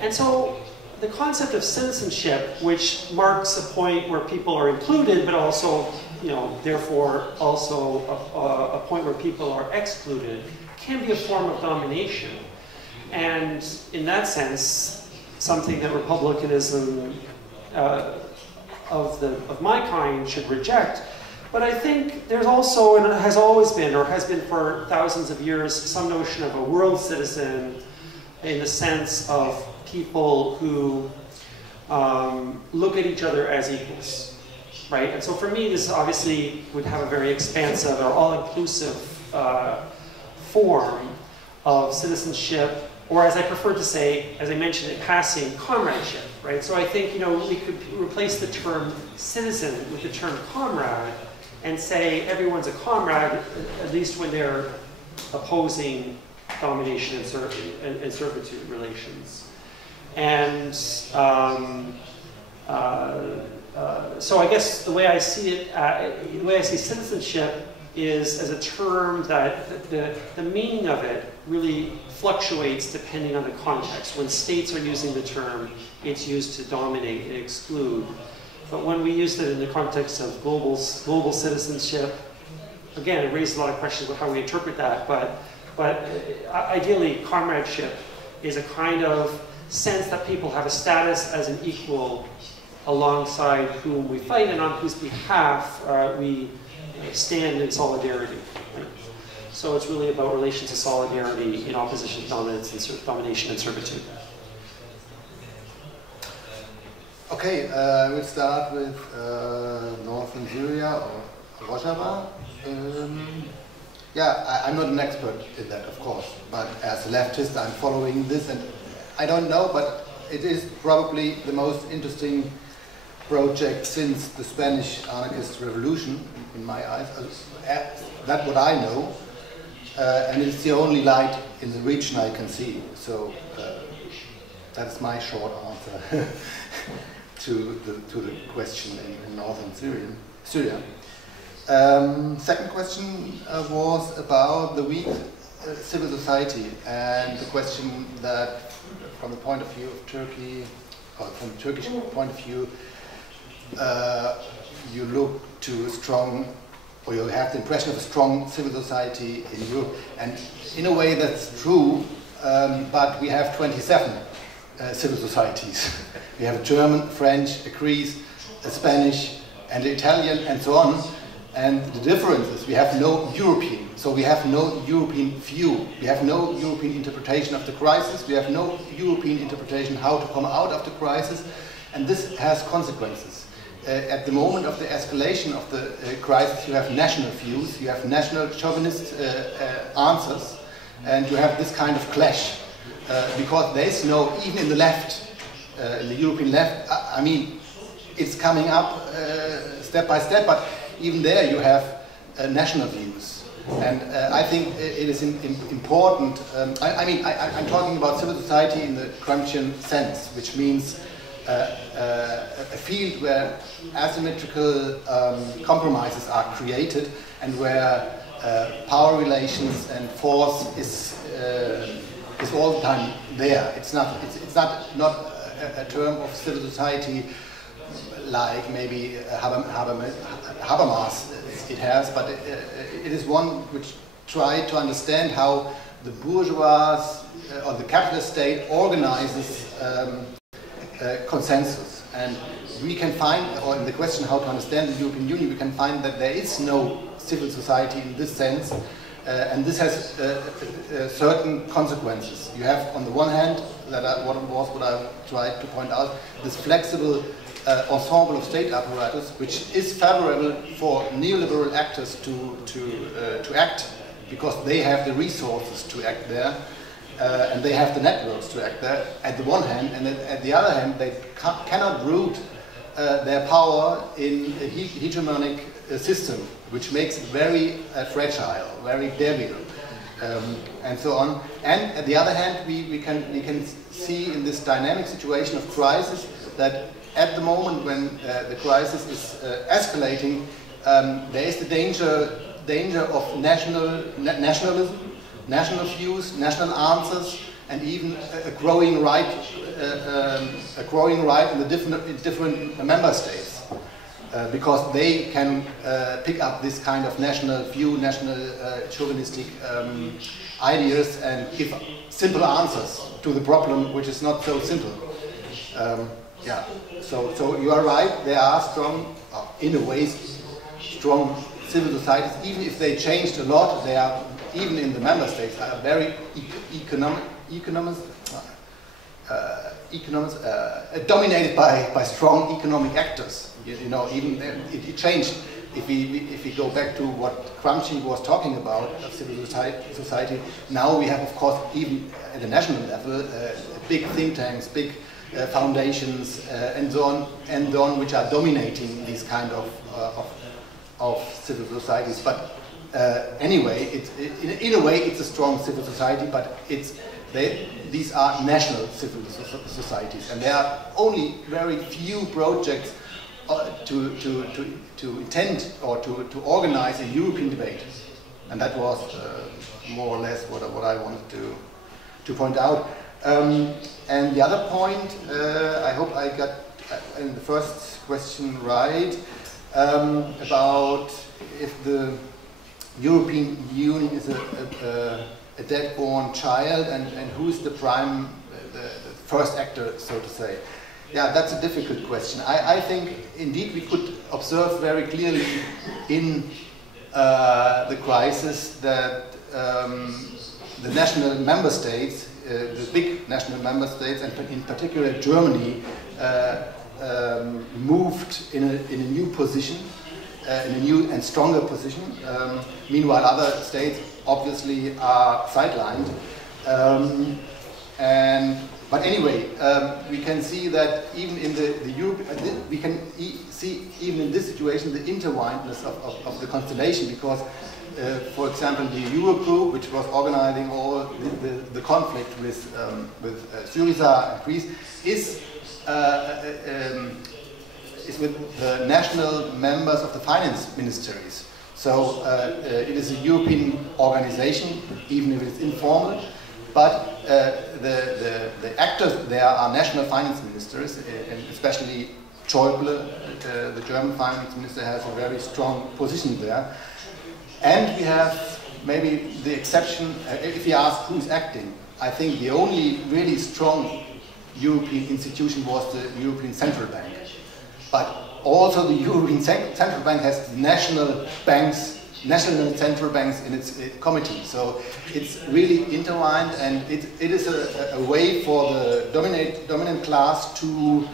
And so the concept of citizenship, which marks a point where people are included, but also, you know, therefore also a point where people are excluded, can be a form of domination. And in that sense, something that republicanism of my kind should reject. But I think there's also, and it has always been, or has been for thousands of years, some notion of a world citizen in the sense of people who look at each other as equals, right? And so for me, this obviously would have a very expansive or all-inclusive form of citizenship, or as I prefer to say, as I mentioned in passing, comradeship, right? So I think, you know, we could replace the term citizen with the term comrade and say everyone's a comrade, at least when they're opposing domination and servitude relations. And so I guess the way I see it, the way I see citizenship is as a term that the meaning of it really fluctuates depending on the context. When states are using the term, it's used to dominate and exclude. But when we use it in the context of global citizenship, again, it raises a lot of questions about how we interpret that, but ideally, comradeship is a kind of sense that people have a status as an equal alongside whom we fight and on whose behalf we stand in solidarity. Right? So it's really about relations of solidarity in opposition to domination and servitude. Okay, we'll start with northern Syria or Rojava. Yeah, I'm not an expert in that, of course, but as a leftist, I'm following this, and I don't know, but it is probably the most interesting project since the Spanish anarchist revolution, in my eyes. That's what I know, and it's the only light in the region I can see. So that's my short answer to the question in northern Syria. Second question was about the weak civil society and the question that from the point of view of Turkey, or from the Turkish point of view, you look to a strong, or you have the impression of a strong civil society in Europe. And in a way that's true, but we have 27 civil societies. We have a German, French, a Greece, a Spanish, and the Italian, and so on. And the difference is we have no European, so we have no European view. We have no European interpretation of the crisis. We have no European interpretation how to come out of the crisis. And this has consequences. At the moment of the escalation of the crisis, you have national views, you have national chauvinist answers, and you have this kind of clash. Because there is no, even in the left, in the European left, I mean, it's coming up step by step, but even there you have national views. And I think it is important, I'm talking about civil society in the Gramscian sense, which means a field where asymmetrical compromises are created and where power relations and force is all the time there. It's not a term of civil society like maybe Habermas it has, but it is one which tried to understand how the bourgeois or the capitalist state organizes consensus. And we can find, or in the question how to understand the European Union, we can find that there is no civil society in this sense, and this has certain consequences. You have, on the one hand, what I tried to point out, this flexible ensemble of state apparatus, which is favorable for neoliberal actors to act, because they have the resources to act there, and they have the networks to act there, at the one hand, and at the other hand, they cannot root their power in a hegemonic system, which makes it very fragile, very debil, and so on. And at the other hand, we can see in this dynamic situation of crisis that at the moment when the crisis is escalating, there is the danger of nationalism, national views, national answers, and even a growing right in the different member states, because they can pick up this kind of national view, national chauvinistic ideas, and give simple answers to the problem, which is not so simple. Yeah. So you are right. There are strong, in a way, strong civil societies. Even if they changed a lot, they are, even in the member states, are very dominated by strong economic actors. You know, even it changed. If we go back to what Gramsci was talking about of civil society, now we have, of course, even at the national level, big think tanks, big foundations, and so on, which are dominating these kind of civil societies. But anyway, in a way, it's a strong civil society, but these are national civil societies, and there are only very few projects to intend or to organize a European debate, and that was more or less what I wanted to point out. And the other point, I hope I got in the first question right, about if the European Union is a dead-born child, and who is the first actor, so to say. Yeah, that's a difficult question. I think, indeed, we could observe very clearly in the crisis that the national member states, the big national member states, and in particular Germany, moved in a new position, in a new and stronger position. Meanwhile, other states obviously are sidelined. But anyway, we can see that even in the Europe, we can see even in this situation the intertwinedness of the constellation, because, for example, the Eurogroup, which was organizing all the conflict with Syriza and Greece, is with the national members of the finance ministries. So it is a European organization, even if it's informal. But the actors there are national finance ministers, and especially Schäuble, the German finance minister, has a very strong position there. And we have maybe the exception, if you ask who's acting, I think the only really strong European institution was the European Central Bank. But also the European Central Bank has national central banks in its committee. So it's really intertwined, and it is a way for the dominant class to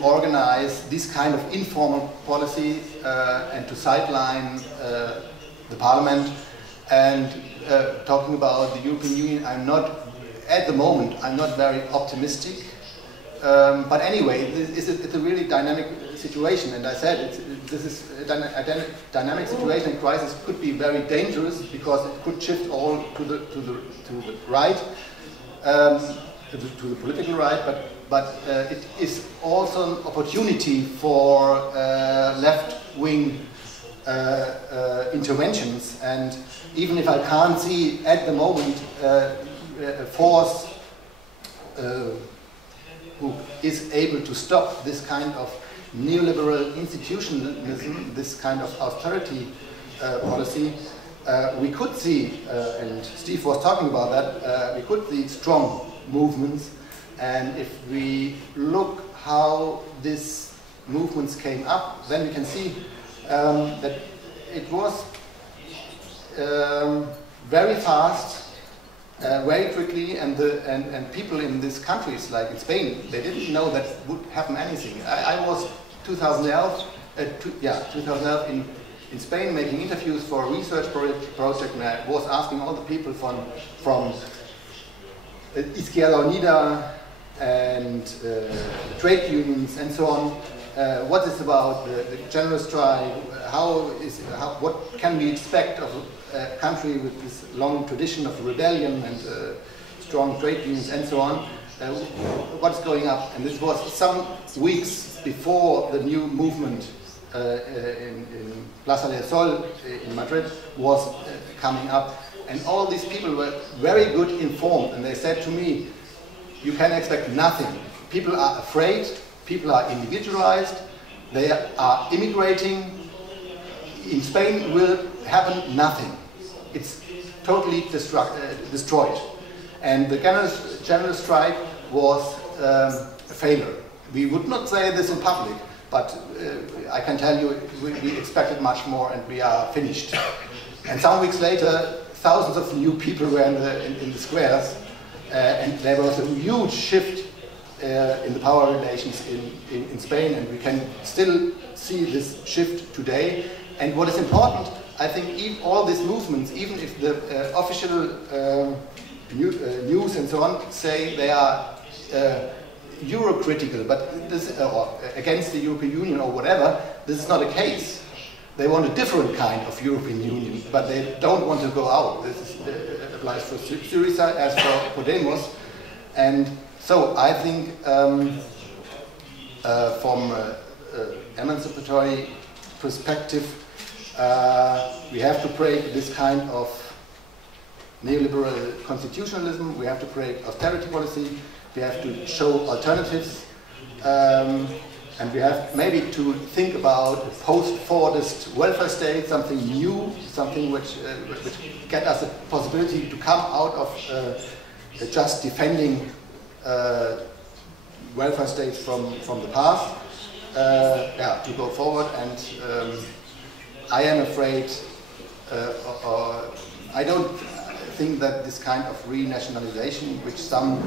organize this kind of informal policy and to sideline the parliament. And talking about the European Union, at the moment, I'm not very optimistic. But anyway, it's a really dynamic situation, and I said this is a dynamic situation, and crisis could be very dangerous because it could shift all to the right, to the political right. But it is also an opportunity for left-wing interventions, and even if I can't see at the moment a force who is able to stop this kind of neoliberal institutionalism, this kind of austerity policy, we could see, and Steve was talking about that, we could see strong movements And if we look how these movements came up, then we can see that it was very fast, very quickly, and people in these countries, like in Spain, they didn't know that would happen anything. I was 2011 in Spain making interviews for a research project, and I was asking all the people from Izquierda Unida and trade unions and so on, what is about the general strike, what can we expect of a country with this long tradition of rebellion and strong trade unions and so on, what's going up. And this was some weeks before the new movement in Plaza del Sol in Madrid was coming up. And all these people were very good informed, and they said to me, you can expect nothing. People are afraid, people are individualized, they are immigrating. In Spain will happen nothing. It's totally destroyed. And the general strike was a failure. We would not say this in public, but I can tell you we expected much more, and we are finished. And some weeks later, thousands of new people were in the squares, and there was a huge shift in the power relations in Spain, and we can still see this shift today. And what is important, I think all these movements, even if the official news and so on say they are Euro-critical, but this, or against the European Union or whatever, this is not the case. They want a different kind of European Union, but they don't want to go out. This applies for Syriza as for Podemos. And so I think from emancipatory perspective, we have to break this kind of neoliberal constitutionalism, we have to break austerity policy, we have to show alternatives, and we have maybe to think about a post-Fordist welfare state, something new, something which get us a possibility to come out of just defending welfare states from the past, to go forward. And I am afraid, I don't think that this kind of renationalization, which some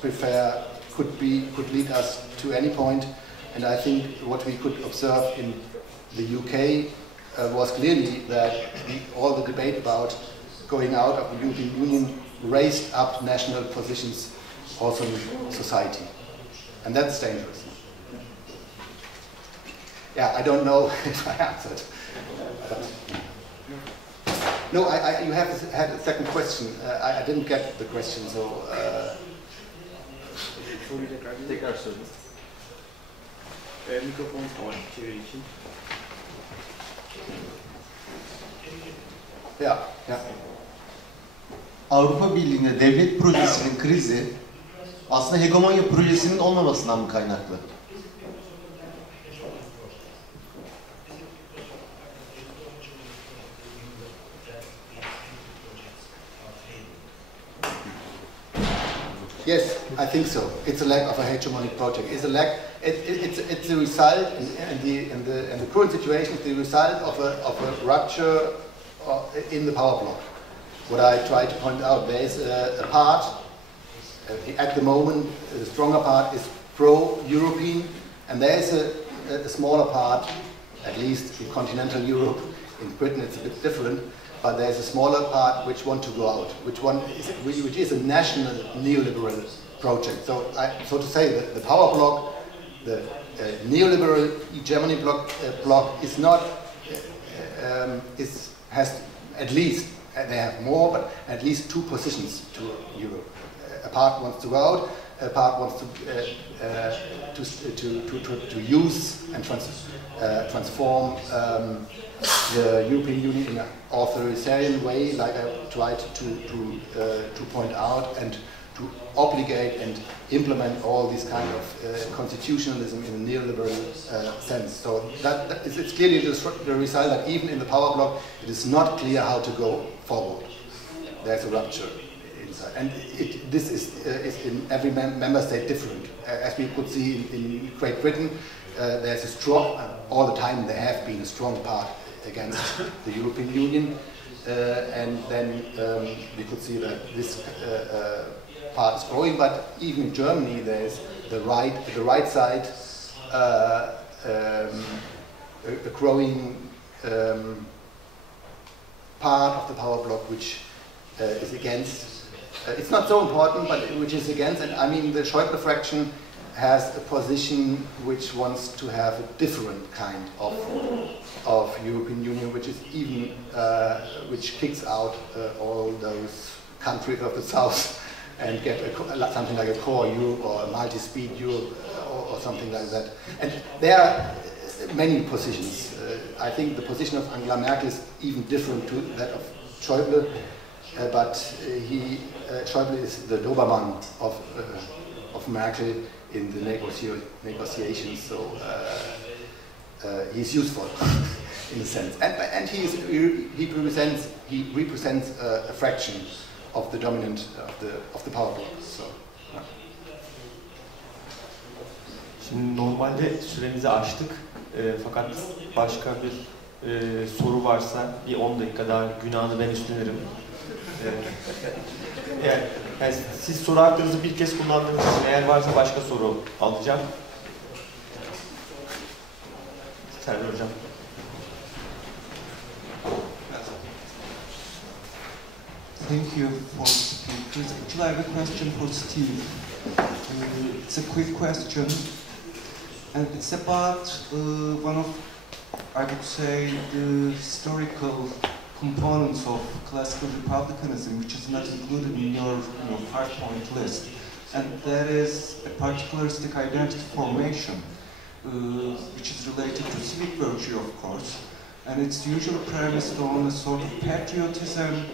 prefer, could lead us to any point. And I think what we could observe in the UK was clearly that all the debate about going out of the European Union raised up national positions also in society. And that's dangerous. Yeah, I don't know if I answered. No, you have had a second question. I didn't get the question, so... Tekrar sorayım. Mikrofon var çeviri için. Yeah. Avrupa Birliği'nde devlet projesinin krizi aslında hegemonya projesinin olmamasından mı kaynaklı? Yes, I think so. It's a lack of a hegemonic project. It's a lack. It's the result, and the current situation is the result of a rupture in the power bloc. What I try to point out, there is a part at the moment. The stronger part is pro-European, and there is a smaller part, at least in continental Europe. In Britain, it's a bit different. But there's a smaller part which want to go out, which is a national neoliberal project. So to say, the power bloc, the neoliberal hegemony bloc is not has at least, they have more, but at least two positions to Europe. A part wants to go out, a part wants to use and transform the European Union in an authoritarian way, like I tried to point out, and to obligate and implement all these kind of constitutionalism in a neoliberal sense. So it's clearly the result that even in the power bloc, it is not clear how to go forward. There's a rupture inside. And this is in every member state different. As we could see in Great Britain, there's a strong, all the time there have been a strong part against the European Union, and then we could see that this part is growing. But even in Germany, there's the right side, a growing part of the power bloc which is against. It's not so important, but which is against. And I mean, the Schäuble fraction has a position which wants to have a different kind of European Union, which is even which kicks out all those countries of the south and get something like a core Europe or a multi-speed Europe or something like that. And there are many positions. I think the position of Angela Merkel is even different to that of Schäuble, but Schäuble is the Dobermann of Merkel in the negotiations, so he's useful in a sense, and he represents a fraction of the dominant of the power bloc. So. Şimdi normalde süremizi aştık, fakat başka bir soru varsa bir 10 dakika daha günahını ben üstlenirim. Yani siz soru hakkınızı bir kez kullandığınız için eğer varsa başka soru alacağım. Serdar Hocam. Thank you for speakers. Actually, I have a question for Steve. It's a quick question, and it's about one of, I would say, the historical components of classical republicanism, which is not included in your 5-point list, and that is a particularistic identity formation, which is related to civic virtue, of course, and it's usually premised on a sort of patriotism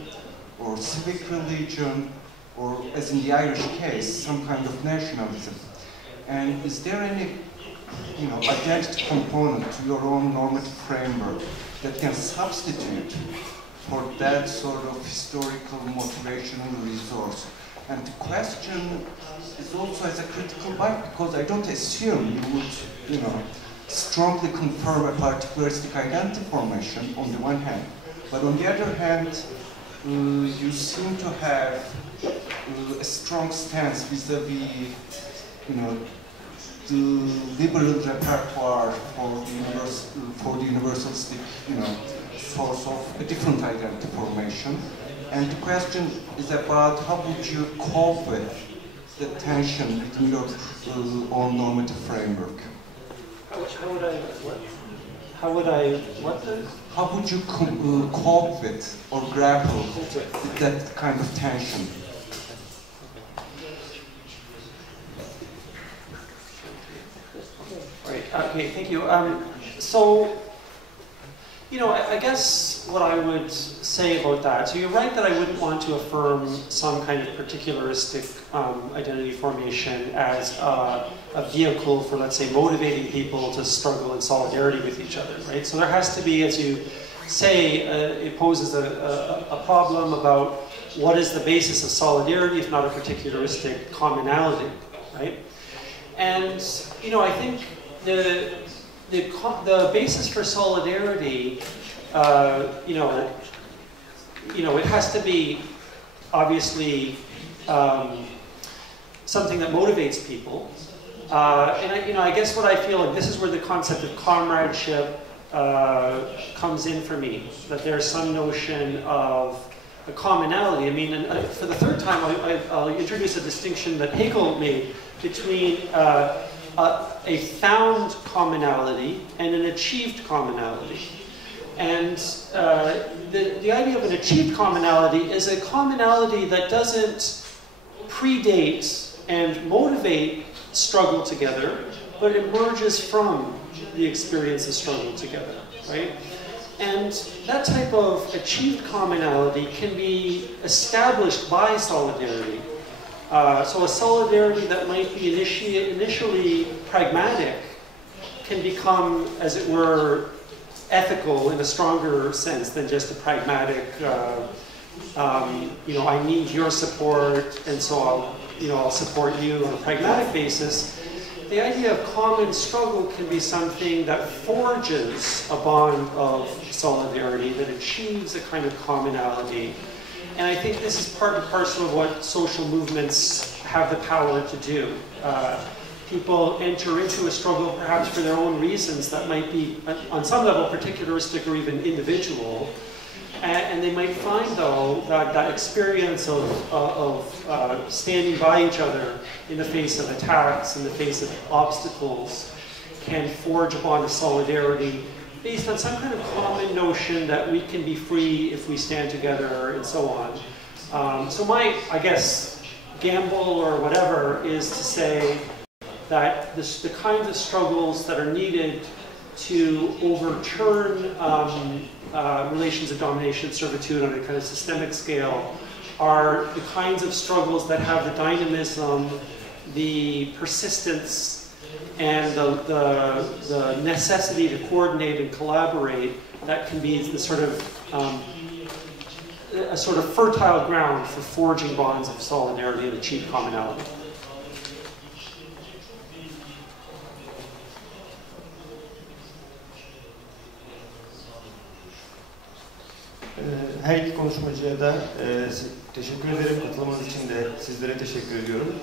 or civic religion, or, as in the Irish case, some kind of nationalism. And is there any identity component to your own normative framework that can substitute for that sort of historical motivational resource? And the question is also as a critical bite, because I don't assume you would, strongly confirm a particularistic identity formation on the one hand, but on the other hand, you seem to have a strong stance vis-a-vis, the liberal repertoire for the universalistic, source of a different identity formation. And the question is about how would you cope with the tension within your own normative framework? How would you cope with or grapple with that kind of tension? Right. Okay. Thank you. So, I guess what I would say about that. So you're right that I wouldn't want to affirm some kind of particularistic identity formation as a vehicle for, let's say, motivating people to struggle in solidarity with each other. Right. So there has to be, as you say, it poses a problem about what is the basis of solidarity, if not a particularistic commonality. Right. And I think the basis for solidarity, it has to be obviously something that motivates people. And I guess what I feel like this is where the concept of comradeship comes in for me. That there's some notion of a commonality. I mean, and for the third time, I'll introduce a distinction that Hegel made between a found commonality and an achieved commonality. And the idea of an achieved commonality is a commonality that doesn't predate and motivate struggle together, but emerges from the experience of struggle together, right? And that type of achieved commonality can be established by solidarity. So a solidarity that might be initially pragmatic can become, as it were, ethical in a stronger sense than just a pragmatic, I need your support, and so I'll support you on a pragmatic basis. The idea of common struggle can be something that forges a bond of solidarity, that achieves a kind of commonality. And I think this is part and parcel of what social movements have the power to do. People enter into a struggle perhaps for their own reasons that might be, on some level, particularistic or even individual. And they might find, though, that experience of standing by each other in the face of attacks, in the face of obstacles, can forge a bond of solidarity based on some kind of common notion that we can be free if we stand together, and so on. So my, I guess, gamble or whatever is to say that the kinds of struggles that are needed to overturn relations of domination and servitude on a kind of systemic scale are the kinds of struggles that have the dynamism, the persistence, and the necessity to coordinate and collaborate that can be the sort of a sort of fertile ground for forging bonds of solidarity and achieve commonality. Her iki konuşmacıya da teşekkür ederim. Katılımınız için de sizlere teşekkür ediyorum.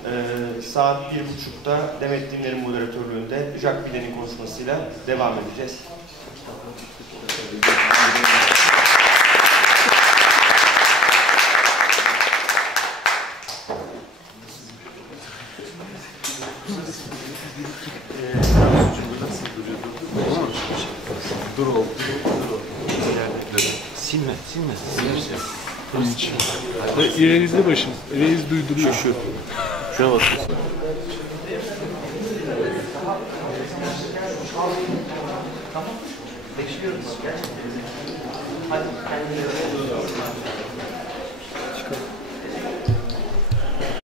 Saat 1.30'da Demet Dinler'in moderatörlüğünde Jacques Billet'in konuşmasıyla devam edeceğiz. Dur ol. Silme. Yerinizde başım. Eliniz duyduruyor. Şuna bak. Bekliyoruz. Hadi.